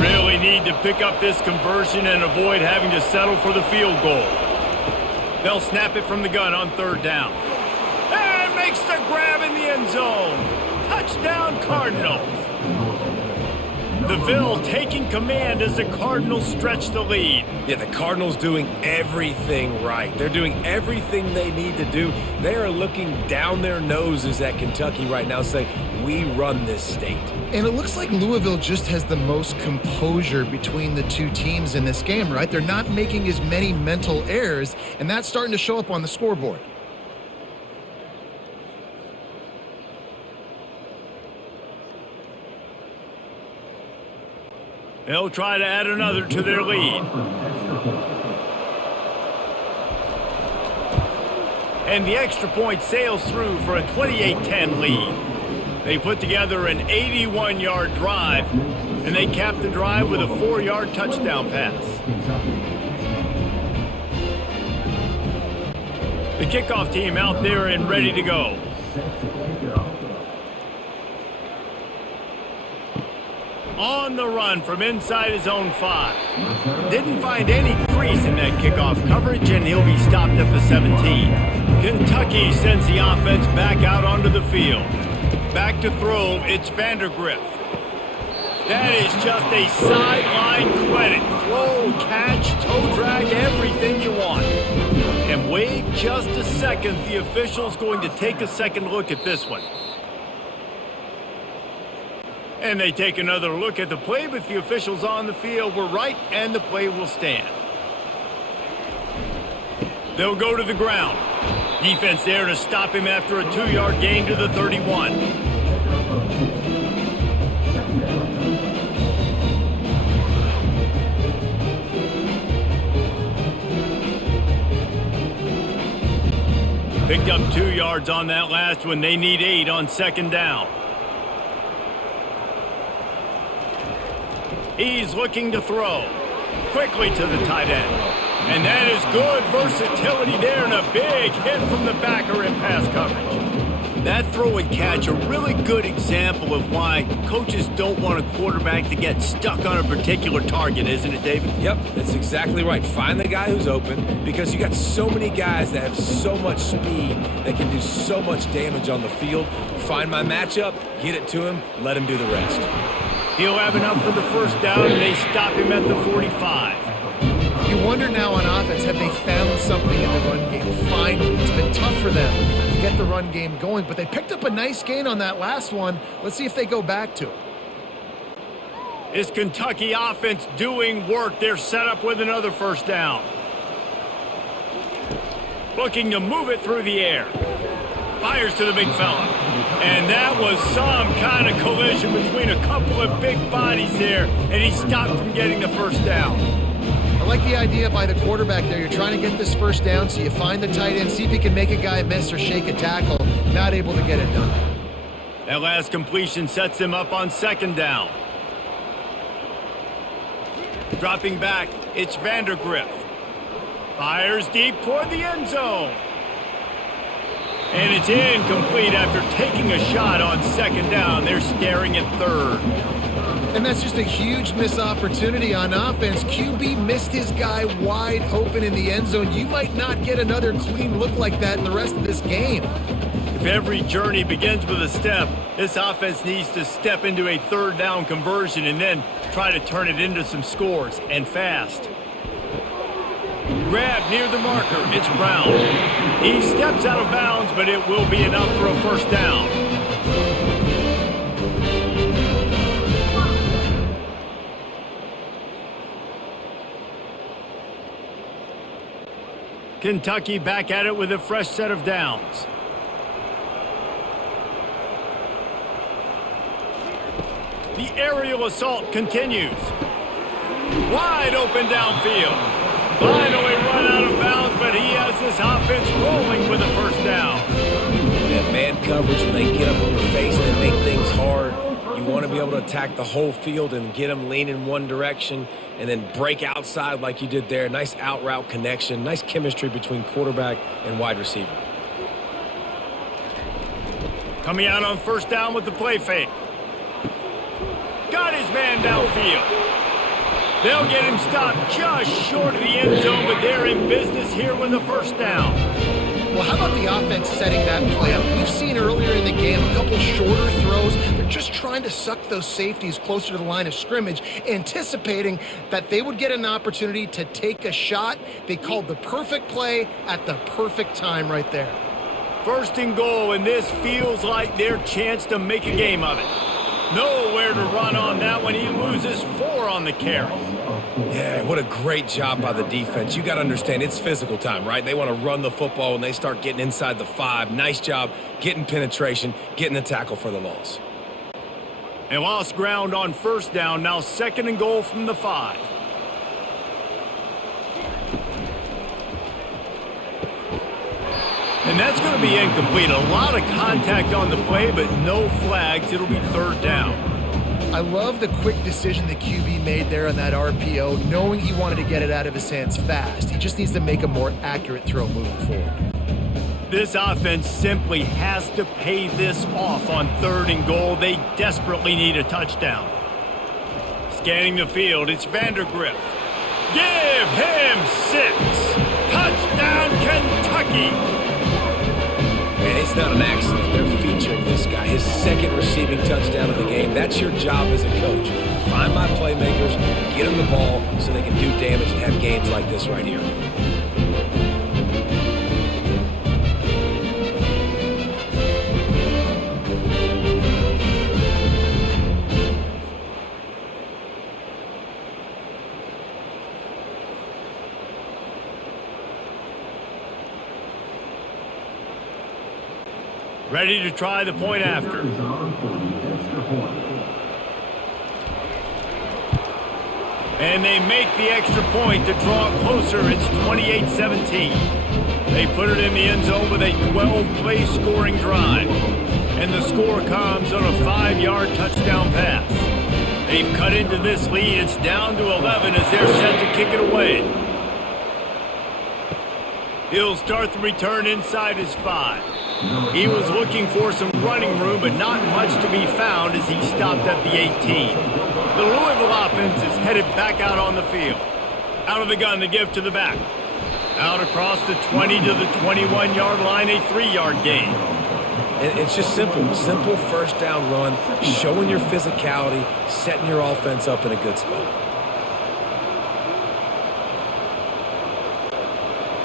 Really need to pick up this conversion and avoid having to settle for the field goal. They'll snap it from the gun on 3rd down. And makes the grab in the end zone. Touchdown, Cardinals. The Ville taking command as the Cardinals stretch the lead. Yeah, the Cardinals doing everything right. They're doing everything they need to do. They are looking down their noses at Kentucky right now saying, we run this state. And it looks like Louisville just has the most composure between the two teams in this game, right? They're not making as many mental errors, and that's starting to show up on the scoreboard. They'll try to add another to their lead. And the extra point sails through for a 28-10 lead. They put together an 81-yard drive, and they cap the drive with a 4-yard touchdown pass. The kickoff team out there and ready to go. On the run from inside his own 5. Didn't find any crease in that kickoff coverage, and he'll be stopped at the 17. Kentucky sends the offense back out onto the field. Back to throw, it's Vandergrift. That is just a sideline credit. Throw, catch, toe drag, everything you want. And wait just a second, the official's going to take a second look at this one. And they take another look at the play, but the officials on the field were right, and the play will stand. They'll go to the ground. Defense there to stop him after a 2-yard gain to the 31. Picked up 2 yards on that last one. They need 8 on 2nd down. He's looking to throw. Quickly to the tight end. And that is good versatility there, and a big hit from the backer in pass coverage. That throw and catch, a really good example of why coaches don't want a quarterback to get stuck on a particular target, isn't it, David? Yep, that's exactly right. Find the guy who's open, because you got so many guys that have so much speed that can do so much damage on the field. Find my matchup, get it to him, let him do the rest. He'll have enough for the first down, and they stop him at the 45. You wonder now on offense, have they found something in the run game? Finally, it's been tough for them to get the run game going, but they picked up a nice gain on that last one. Let's see if they go back to it. Is Kentucky offense doing work? They're set up with another first down. Looking to move it through the air. Fires to the big fella. And that was some kind of collision between a couple of big bodies there, and he stopped from getting the first down. I like the idea by the quarterback there. You're trying to get this first down, so you find the tight end, see if he can make a guy miss or shake a tackle. Not able to get it done. That last completion sets him up on second down. Dropping back, it's Vandergriff. Fires deep toward the end zone. And it's incomplete after taking a shot on second down. They're staring at third. And that's just a huge missed opportunity on offense. QB missed his guy wide open in the end zone. You might not get another clean look like that in the rest of this game. If every journey begins with a step, this offense needs to step into a third down conversion and then try to turn it into some scores, and fast. Grab near the marker, it's Brown. He steps out of bounds, but it will be enough for a first down. Kentucky back at it with a fresh set of downs. The aerial assault continues. Wide open downfield. Finally run out of bounds, but he has this offense rolling with a first down. That man coverage, when they get up on your face, they make things hard. You want to be able to attack the whole field and get them leaning one direction and then break outside like you did there. Nice out route connection, nice chemistry between quarterback and wide receiver. Coming out on first down with the play fake. Got his man downfield. They'll get him stopped just short of the end zone, but they're in business here with a first down. Well, how about the offense setting that play up? We've seen earlier in the game a couple shorter throws. They're just trying to suck those safeties closer to the line of scrimmage, anticipating that they would get an opportunity to take a shot. They called the perfect play at the perfect time right there. First and goal, and this feels like their chance to make a game of it. Nowhere to run on that one. He loses 4 on the carry. Yeah, what a great job by the defense. You got to understand, it's physical time, right? They want to run the football when they start getting inside the 5. Nice job getting penetration, getting the tackle for the loss. They lost ground on first down. Now second and goal from the 5. And that's going to be incomplete. A lot of contact on the play, but no flags. It'll be third down. I love the quick decision the QB made there on that RPO, knowing he wanted to get it out of his hands fast. He just needs to make a more accurate throw moving forward. This offense simply has to pay this off on third and goal. They desperately need a touchdown. Scanning the field, it's Vandergriff. Give him 6. Touchdown, Kentucky. Man, it's not an accident. They're featuring this guy, his second receiving touchdown of the game. That's your job as a coach. Find my playmakers, get them the ball so they can do damage and have games like this right here. Ready to try the point after. And they make the extra point to draw closer. It's 28-17. They put it in the end zone with a 12-play scoring drive. And the score comes on a 5-yard touchdown pass. They've cut into this lead. It's down to 11 as they're set to kick it away. He'll start the return inside his 5. He was looking for some running room, but not much to be found as he stopped at the 18. The Louisville offense is headed back out on the field. Out of the gun, the give to the back. Out across the 20 to the 21-yard line, a 3-yard gain. It's just simple first down run, showing your physicality, setting your offense up in a good spot.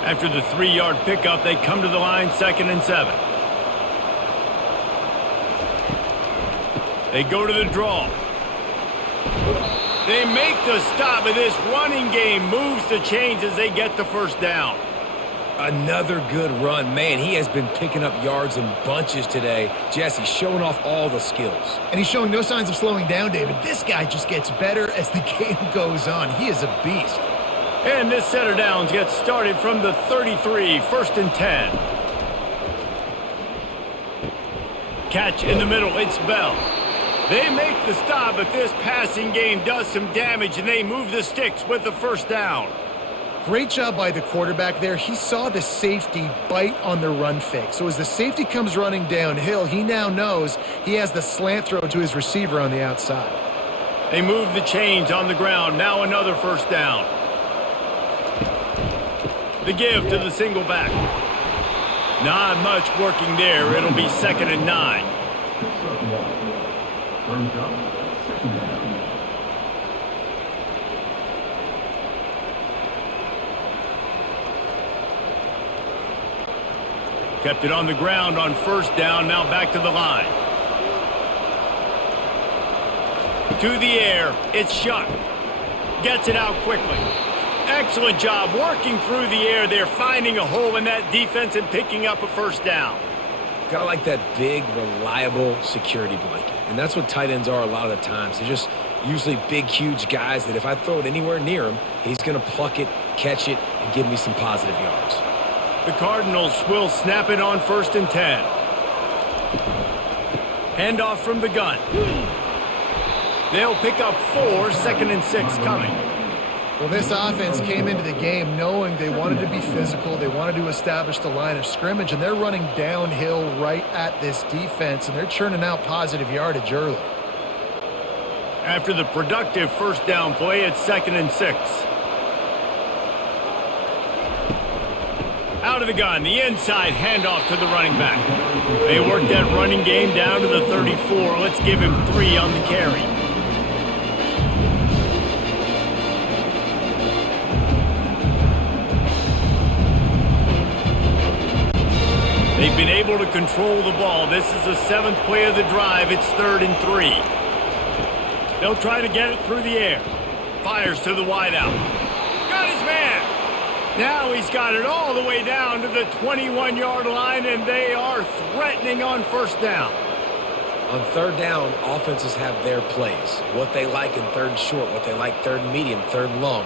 After the 3-yard pickup, they come to the line, 2nd and 7. They go to the draw. They make the stop, and this running game moves the chains as they get the first down. Another good run. Man, he has been picking up yards in bunches today. Jesse showing off all the skills. And he's showing no signs of slowing down, David. This guy just gets better as the game goes on. He is a beast. And this set of downs gets started from the 33, 1st and 10. Catch in the middle, it's Bell. They make the stop, but this passing game does some damage, and they move the sticks with the first down. Great job by the quarterback there. He saw the safety bite on the run fake. So as the safety comes running downhill, he now knows he has the slant throw to his receiver on the outside. They move the chains on the ground. Now another first down. The give to the single back. Not much working there. It'll be 2nd and 9. Kept it on the ground on first down. Now back to the line. To the air. It's Shuck. Gets it out quickly. Excellent job working through the air. They're finding a hole in that defense and picking up a first down. Gotta like that big, reliable security blanket. And that's what tight ends are a lot of the times. They're just usually big, huge guys that if I throw it anywhere near him, he's going to pluck it, catch it, and give me some positive yards. The Cardinals will snap it on 1st and 10. Handoff from the gun. They'll pick up 4, 2nd and 6 coming. Well, this offense came into the game knowing they wanted to be physical. They wanted to establish the line of scrimmage, and they're running downhill right at this defense, and they're churning out positive yardage early. After the productive first down play, it's 2nd and 6. Out of the gun, the inside handoff to the running back. They work that running game down to the 34. Let's give him 3 on the carry. They've been able to control the ball. This is the 7th play of the drive. It's 3rd and 3. They'll try to get it through the air. Fires to the wideout. Got his man. Now he's got it all the way down to the 21-yard line, and they are threatening on first down. On 3rd down, offenses have their plays. What they like in 3rd and short, what they like 3rd and medium, 3rd and long.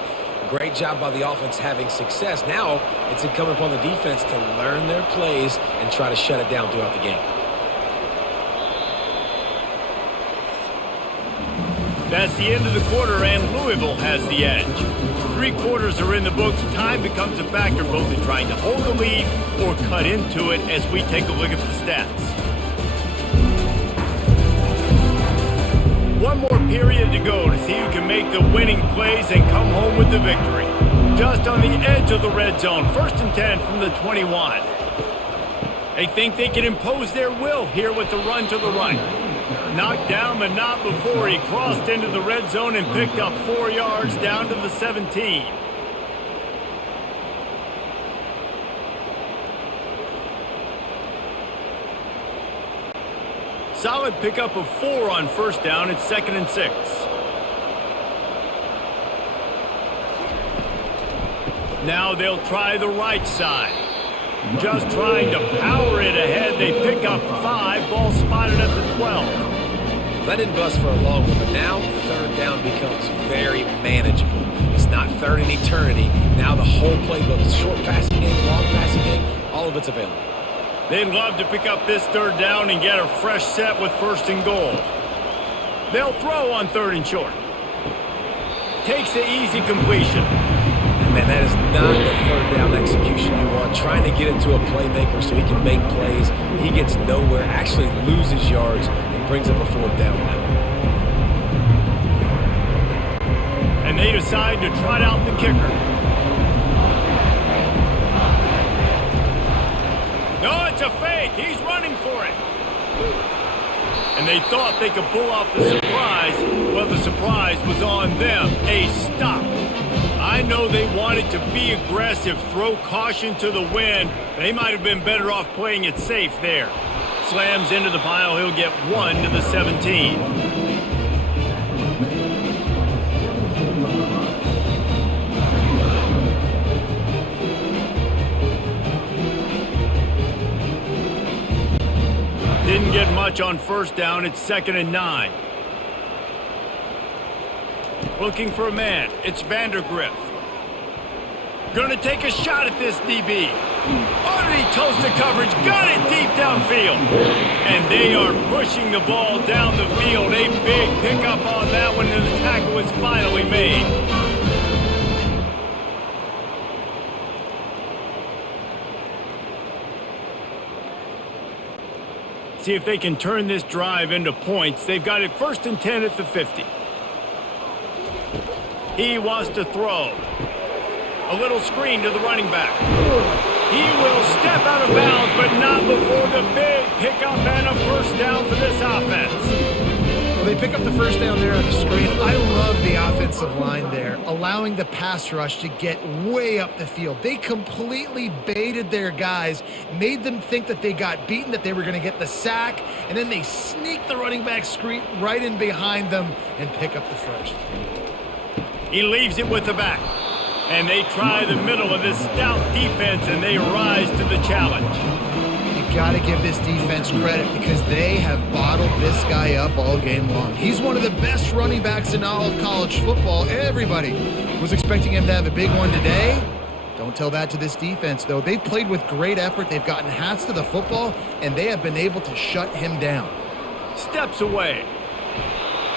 Great job by the offense having success. Now it's incumbent upon the defense to learn their plays and try to shut it down throughout the game. That's the end of the quarter, and Louisville has the edge. 3 quarters are in the books. Time becomes a factor both in trying to hold the lead or cut into it as we take a look at the stats. One more period to go to see who can make the winning plays and come home with the victory. Just on the edge of the red zone, 1st and 10 from the 21. They think they can impose their will here with the run to the right. Knocked down, but not before he crossed into the red zone and picked up 4 yards down to the 17. Solid pickup of 4 on first down. It's 2nd and 6. Now they'll try the right side. Just trying to power it ahead. They pick up 5. Ball spotted at the 12. That didn't bust for a long one, but now 3rd down becomes very manageable. It's not 3rd in eternity. Now the whole playbook, short passing game, long passing game, all of it's available. They'd love to pick up this 3rd down and get a fresh set with 1st and goal. They'll throw on 3rd and short. Takes the easy completion. And man, that is not the 3rd down execution you want. Trying to get it to a playmaker so he can make plays. He gets nowhere, actually loses yards, and brings up a 4th down now. And they decide to trot out the kicker. No, it's a fake. He's running for it. And they thought they could pull off the surprise. Well, the surprise was on them. A stop. I know they wanted to be aggressive, throw caution to the wind. They might have been better off playing it safe there. Slams into the pile. He'll get 1 to the 17. Didn't get much on first down. It's 2nd and 9. Looking for a man. It's Vandergriff. Going to take a shot at this DB. Underneath toasted coverage. Got it deep downfield. And they are pushing the ball down the field. A big pickup on that one, and the tackle was finally made. See if they can turn this drive into points. They've got it 1st and 10 at the 50. He wants to throw. A little screen to the running back. He will step out of bounds, but not before the big pickup and a first down for this offense. Well, they pick up the first down there on the screen. I love the offensive line there, allowing the pass rush to get way up the field. They completely baited their guys, made them think that they got beaten, that they were going to get the sack, and then they sneak the running back screen right in behind them and pick up the first. He leaves it with the back. And they try the middle of this stout defense, and they rise to the challenge. You got to give this defense credit because they have bottled this guy up all game long. He's one of the best running backs in all of college football. Everybody was expecting him to have a big one today. Don't tell that to this defense, though. They've played with great effort. They've gotten hats to the football, and they have been able to shut him down. Steps away.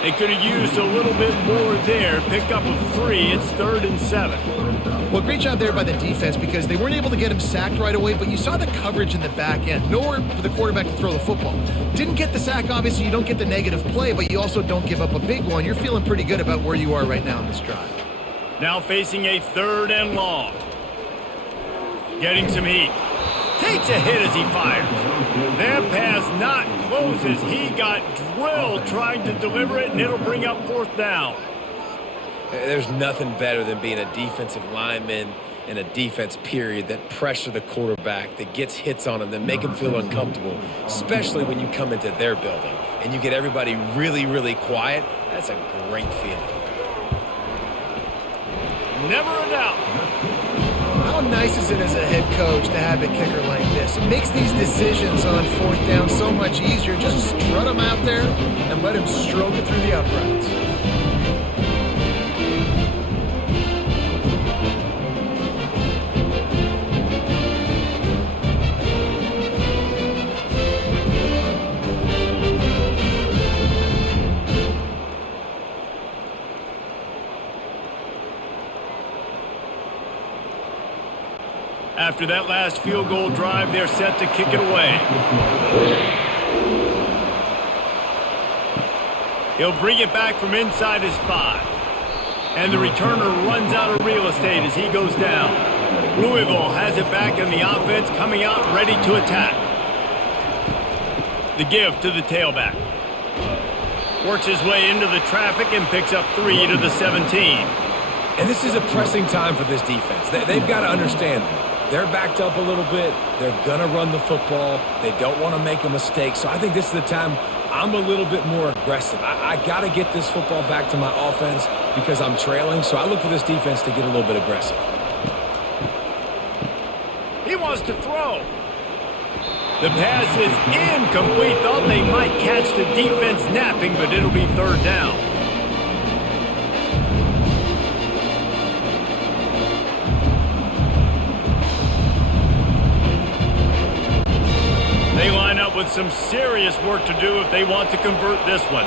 They could have used a little bit more there. Pick up a 3. It's 3rd and 7. Well, great job there by the defense because they weren't able to get him sacked right away, but you saw the coverage in the back end. Nowhere for the quarterback to throw the football. Didn't get the sack, obviously. You don't get the negative play, but you also don't give up a big one. You're feeling pretty good about where you are right now in this drive. Now facing a 3rd and long. Getting some heat. Takes a hit as he fires. That pass not closes. He got drilled trying to deliver it, and it'll bring up 4th down. There's nothing better than being a defensive lineman in a defense period that pressure the quarterback, that gets hits on him, that make him feel uncomfortable, especially when you come into their building and you get everybody really, really quiet. That's a great feeling. Never a doubt. How nice is it as a head coach to have a kicker like this? It makes these decisions on 4th down so much easier. Just strut him out there and let him stroke it through the uprights. After that last field goal drive, they're set to kick it away. He'll bring it back from inside his 5. And the returner runs out of real estate as he goes down. Louisville has it back in the offense, coming out ready to attack. The give to the tailback. Works his way into the traffic and picks up 3 to the 17. And this is a pressing time for this defense. They've got to understand they're backed up a little bit. They're going to run the football. They don't want to make a mistake. So I think this is the time I'm a little bit more aggressive. I got to get this football back to my offense because I'm trailing. So I look for this defense to get a little bit aggressive. He wants to throw. The pass is incomplete. Thought they might catch the defense napping, but it'll be 3rd down. They line up with some serious work to do if they want to convert this one.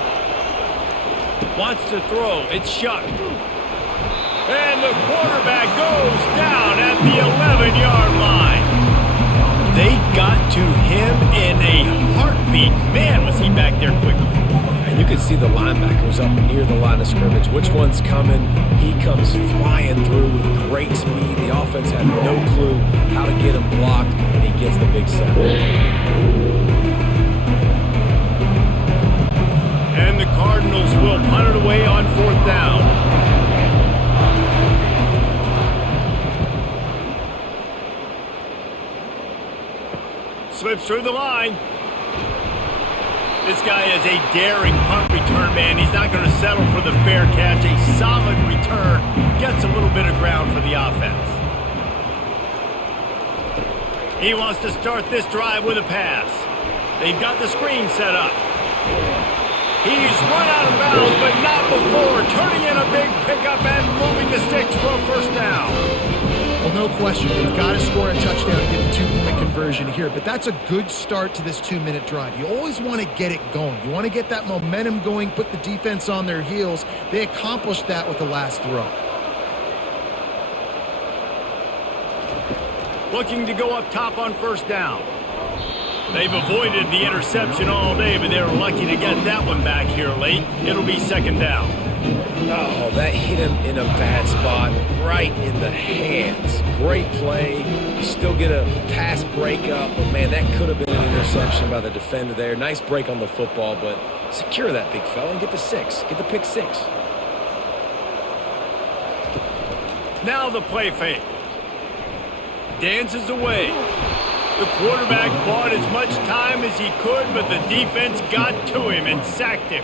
Wants to throw. It's shut. And the quarterback goes down at the 11-yard line. They got to him in a heartbeat. Man, was he back there quickly. And you can see the linebackers up near the line of scrimmage. Which one's coming? He comes flying through with great speed. The offense had no clue how to get him blocked, and he gets the big sack. And the Cardinals will punt it away on 4th down. Slips through the line. This guy is a daring punt return man. He's not going to settle for the fair catch. A solid return. Gets a little bit of ground for the offense. He wants to start this drive with a pass. They've got the screen set up. He's run out of bounds, but not before turning in a big pickup and moving the sticks for a first down. Well, no question. They've got to score a touchdown to get the two-point conversion here, but that's a good start to this 2-minute drive. You always want to get it going. You want to get that momentum going, put the defense on their heels. They accomplished that with the last throw. Looking to go up top on first down. They've avoided the interception all day, but they're lucky to get that one back here late. It'll be second down. Oh, that hit him in a bad spot, right in the hands. Great play. You still get a pass breakup, but man, that could have been an interception by the defender there. Nice break on the football, but secure that big fella and get the 6. Get the pick 6. Now the play fake. Dances away. The quarterback bought as much time as he could, but the defense got to him and sacked him.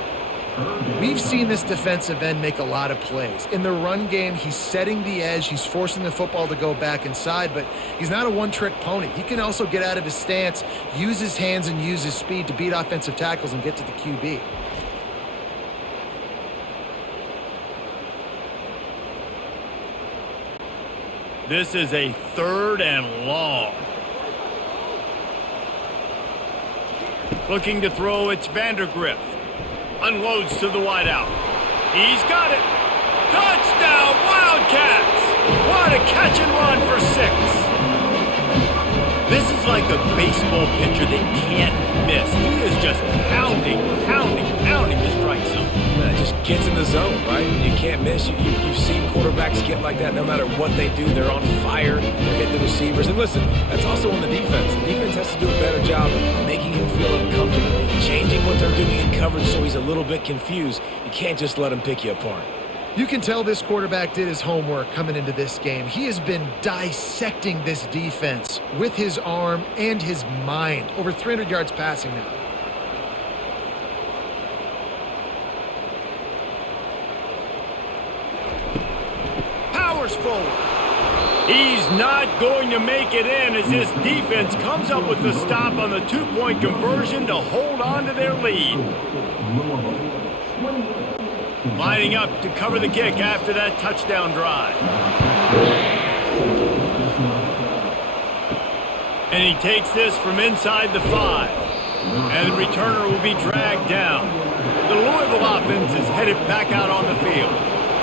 We've seen this defensive end make a lot of plays. In the run game, he's setting the edge. He's forcing the football to go back inside, but he's not a one-trick pony. He can also get out of his stance, use his hands, and use his speed to beat offensive tackles and get to the QB. This is a 3rd and long. Looking to throw, it's Vandergriff. Unloads to the wideout. He's got it. Touchdown, Wildcats! What a catch and run for 6. This is like a baseball pitcher they can't miss. He is just pounding the strike zone. It just gets in the zone, right? You can't miss. You've seen quarterbacks get like that no matter what they do. They're on fire. They're hitting the receivers. And listen, that's also on the defense. The defense has to do a better job making him feel uncomfortable, changing what they're doing in coverage so he's a little bit confused. You can't just let him pick you apart. You can tell this quarterback did his homework coming into this game. He has been dissecting this defense with his arm and his mind. Over 300 yards passing now. Powers forward. He's not going to make it in as this defense comes up with the stop on the 2-point conversion to hold on to their lead. Lining up to cover the kick after that touchdown drive. And he takes this from inside the 5. And the returner will be dragged down. The Louisville offense is headed back out on the field.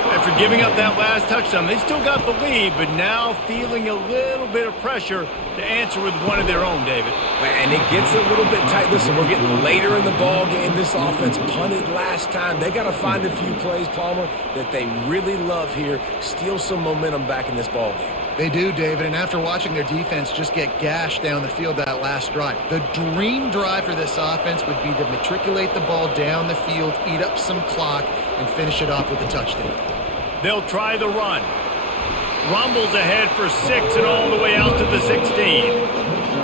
After giving up that last touchdown, they still got the lead, but now feeling a little bit of pressure to answer with one of their own, David. And it gets a little bit tight. Listen, we're getting later in the ball game. This offense punted last time. They got to find a few plays, Palmer, that they really love here. Steal some momentum back in this ball game. They do, David, and after watching their defense just get gashed down the field that last drive, the dream drive for this offense would be to matriculate the ball down the field, eat up some clock, and finish it off with a touchdown. They'll try the run. Rumbles ahead for 6 and all the way out to the 16.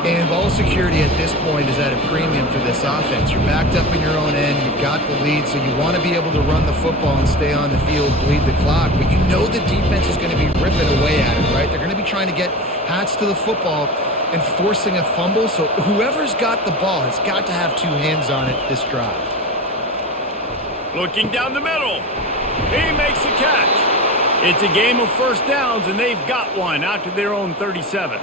And ball security at this point is at a premium for this offense. You're backed up in your own end. You've got the lead, so you want to be able to run the football and stay on the field, bleed the clock. But you know the defense is going to be ripping away at it, right? They're going to be trying to get hats to the football and forcing a fumble. So whoever's got the ball has got to have 2 hands on it this drive. Looking down the middle. He makes the catch. It's a game of first downs, and they've got one out to their own 37.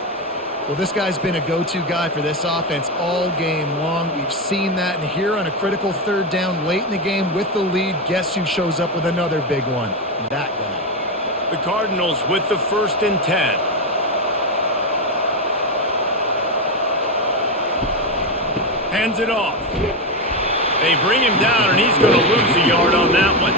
Well, this guy's been a go-to guy for this offense all game long. We've seen that, and here on a critical 3rd down late in the game with the lead, guess who shows up with another big one? That guy. The Cardinals with the 1st and 10. Hands it off. They bring him down, and he's going to lose a yard on that one.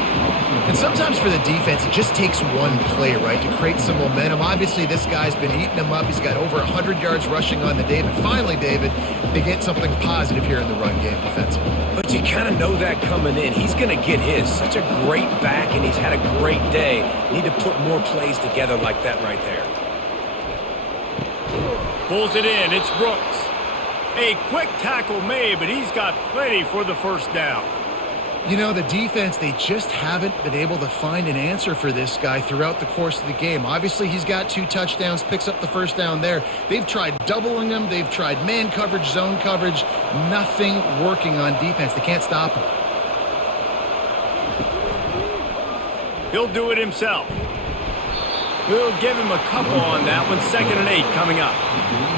And sometimes for the defense, it just takes one play, right, to create some momentum. Obviously, this guy's been eating them up. He's got over 100 yards rushing on the day. But finally, David, they get something positive here in the run game defensively. But you kind of know that coming in. He's going to get his. Such a great back, and he's had a great day. Need to put more plays together like that right there. Pulls it in. It's Brooks. A quick tackle made, but he's got plenty for the first down. You know, the defense, they just haven't been able to find an answer for this guy throughout the course of the game. Obviously, he's got 2 touchdowns, picks up the first down there. They've tried doubling him. They've tried man coverage, zone coverage. Nothing working on defense. They can't stop him. He'll do it himself. We'll give him a couple on that one. 2nd and 8 coming up.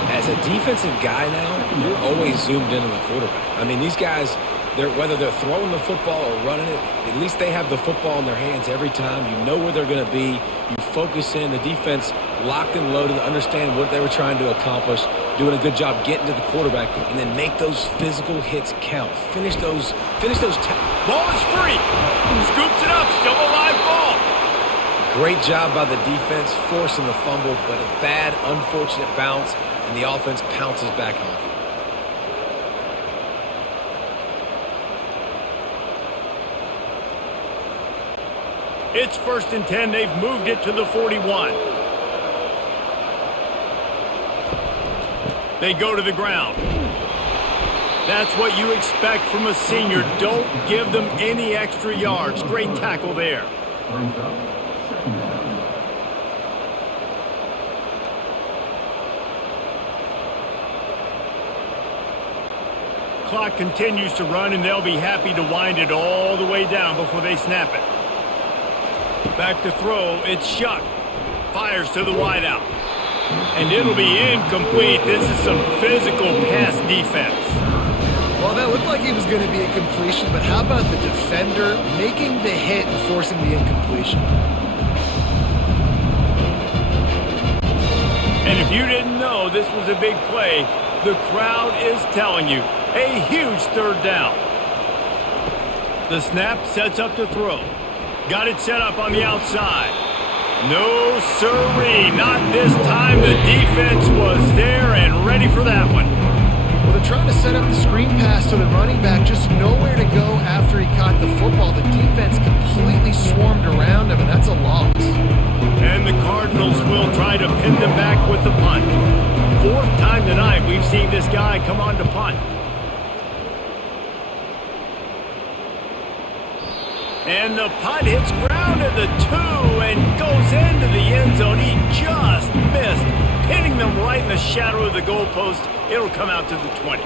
As a defensive guy now, you're always zoomed in on the quarterback. I mean, these guys, whether they're throwing the football or running it, at least they have the football in their hands every time. You know where they're going to be. You focus in. The defense locked and loaded, understand what they were trying to accomplish, doing a good job getting to the quarterback, and then make those physical hits count. Finish those. Ball is free. Scoops it up. Still a live ball. Great job by the defense, forcing the fumble, but a bad, unfortunate bounce, and the offense pounces back on it. It's 1st and 10. They've moved it to the 41. They go to the ground. That's what you expect from a senior. Don't give them any extra yards. Great tackle there. Clock continues to run, and they'll be happy to wind it all the way down before they snap it. Back to throw, it's Shuck. Fires to the wideout. And it'll be incomplete. This is some physical pass defense. Well, that looked like he was going to be a completion, but how about the defender making the hit and forcing the incompletion? And if you didn't know this was a big play, the crowd is telling you. A huge 3rd down. The snap sets up to throw. Got it set up on the outside. No sirree, not this time. The defense was there and ready for that one. Well, they're trying to set up the screen pass to the running back, just nowhere to go after he caught the football. The defense completely swarmed around him, and that's a loss. And the Cardinals will try to pin them back with the punt. 4th time tonight we've seen this guy come on to punt. And the punt hits ground at the 2 and goes into the end zone. He just missed, hitting them right in the shadow of the goalpost. It'll come out to the 20.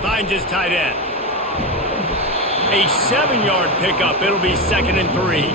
Finds his tight end. A 7-yard pickup. It'll be 2nd and 3.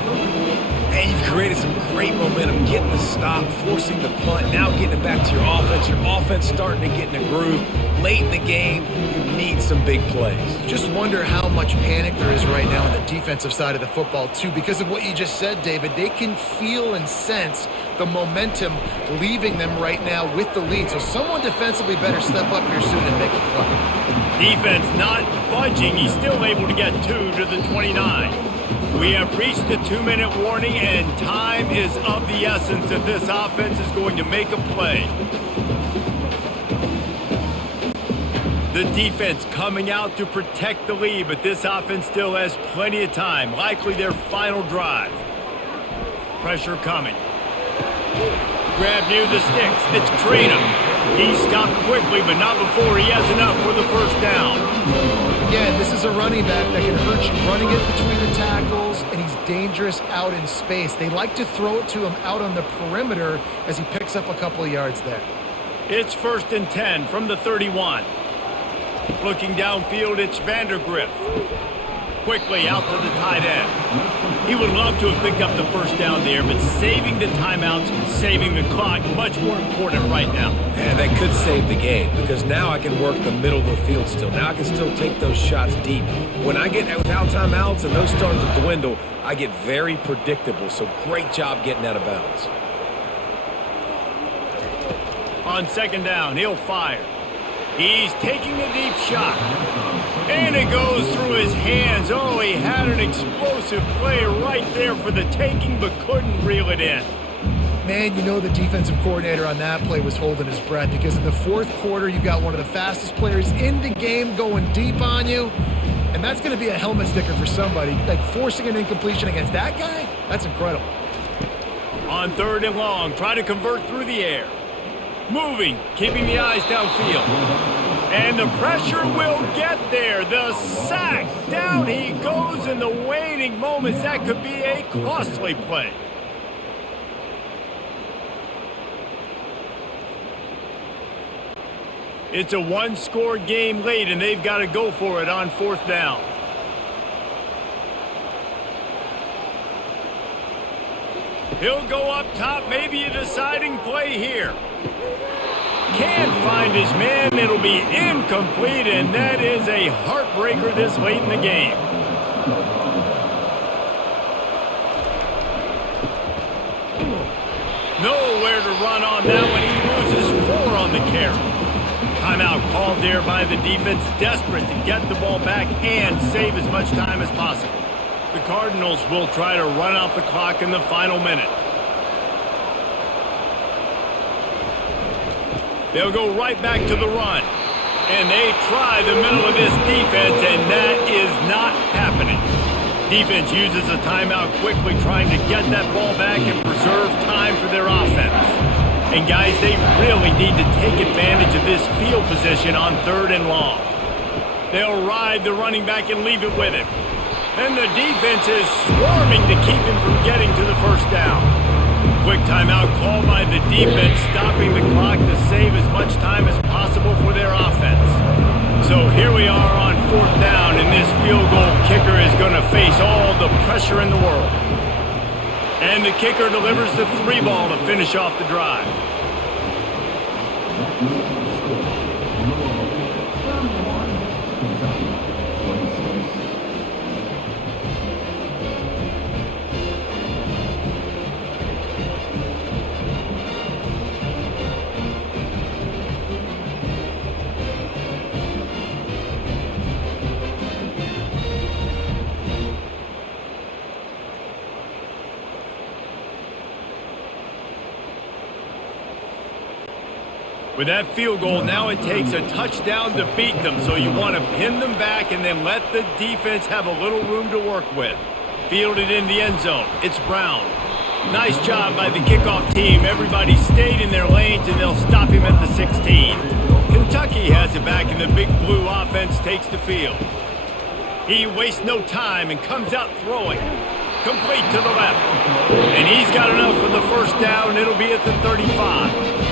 And you've created some great momentum, getting the stop, forcing the punt, now getting it back to your offense. Your offense starting to get in a groove. Late in the game, you need some big plays. Just wonder how much panic there is right now on the defensive side of the football, too. Because of what you just said, David, they can feel and sense the momentum leaving them right now with the lead. So someone defensively better step up here soon and make a play. Defense not budging. He's still able to get 2 to the 29. We have reached the 2-minute warning, and time is of the essence if this offense is going to make a play. The defense coming out to protect the lead, but this offense still has plenty of time. Likely their final drive. Pressure coming. Grab near the sticks. It's Traynham. He stopped quickly, but not before he has enough for the 1st down. Again, this is a running back that can hurt you running it between the tackles, and he's dangerous out in space. They like to throw it to him out on the perimeter as he picks up a couple of yards there. It's 1st and 10 from the 31. Looking downfield, it's Vandergrift. Quickly out to the tight end. He would love to have picked up the 1st down there, but saving the timeouts, saving the clock, much more important right now. And that could save the game, because now I can work the middle of the field still. Now I can still take those shots deep. When I get without timeouts and those start to dwindle, I get very predictable. So great job getting out of bounds. On 2nd down, he'll fire. He's taking a deep shot. And it goes through his hands. Oh, he had an explosive play right there for the taking, but couldn't reel it in. Man, you know the defensive coordinator on that play was holding his breath, because in the 4th quarter, you've got one of the fastest players in the game going deep on you. And that's going to be a helmet sticker for somebody. Like, forcing an incompletion against that guy, that's incredible. On 3rd and long, try to convert through the air. Moving, keeping the eyes downfield. And the pressure will get there. The sack. Down he goes in the waning moments. That could be a costly play. It's a one-score game late, and they've got to go for it on 4th down. He'll go up top, maybe a deciding play here. Can't find his man. It'll be incomplete, and that is a heartbreaker this late in the game. Nowhere to run on that one. He loses 4 on the carry. Timeout called there by the defense, desperate to get the ball back and save as much time as possible. The Cardinals will try to run out the clock in the final minute. They'll go right back to the run. And they try the middle of this defense, and that is not happening. Defense uses a timeout quickly, trying to get that ball back and preserve time for their offense. And guys, they really need to take advantage of this field position on 3rd and long. They'll ride the running back and leave it with him. And the defense is swarming to keep him from getting to the first down. Quick timeout called by the defense, stopping the clock to save as much time as possible for their offense. So here we are on 4th down, and this field goal kicker is going to face all the pressure in the world. And the kicker delivers the 3 ball to finish off the drive. With that field goal, now it takes a touchdown to beat them, so you want to pin them back and then let the defense have a little room to work with. Fielded in the end zone. It's Brown. Nice job by the kickoff team. Everybody stayed in their lanes, and they'll stop him at the 16. Kentucky has it back, and the Big Blue offense takes the field. He wastes no time and comes out throwing. Complete to the left. And he's got enough for the first down. It'll be at the 35.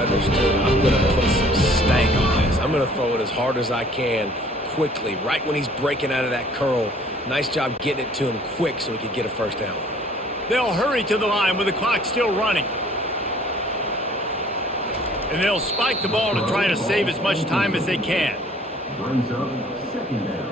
Understood. I'm going to put some stank on this. I'm going to throw it as hard as I can, quickly, right when he's breaking out of that curl. Nice job getting it to him quick so he could get a first down. They'll hurry to the line with the clock still running. And they'll spike the ball to try to save as much time as they can. Brings up 2nd down.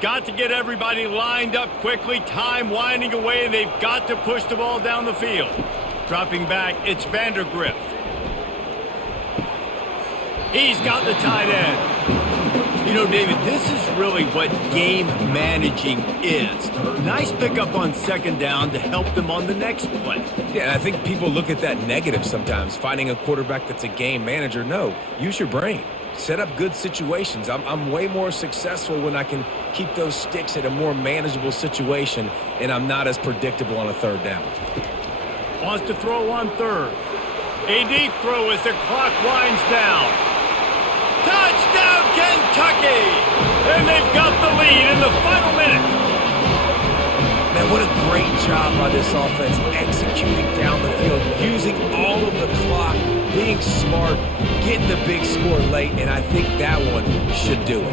Got to get everybody lined up quickly. Time winding away, and they've got to push the ball down the field. Dropping back, it's Vandergrift. He's got the tight end. You know, David, this is really what game managing is. Nice pickup on 2nd down to help them on the next play. Yeah, and I think people look at that negative sometimes, finding a quarterback that's a game manager. No, use your brain. Set up good situations. I'm way more successful when I can keep those sticks at a more manageable situation, and I'm not as predictable on a 3rd down. Wants to throw on 3rd. A deep throw as the clock winds down. Touchdown, Kentucky! And they've got the lead in the final minute. Man, what a great job by this offense executing down the field, using all of the clock, being smart, getting the big score late, and I think that one should do it.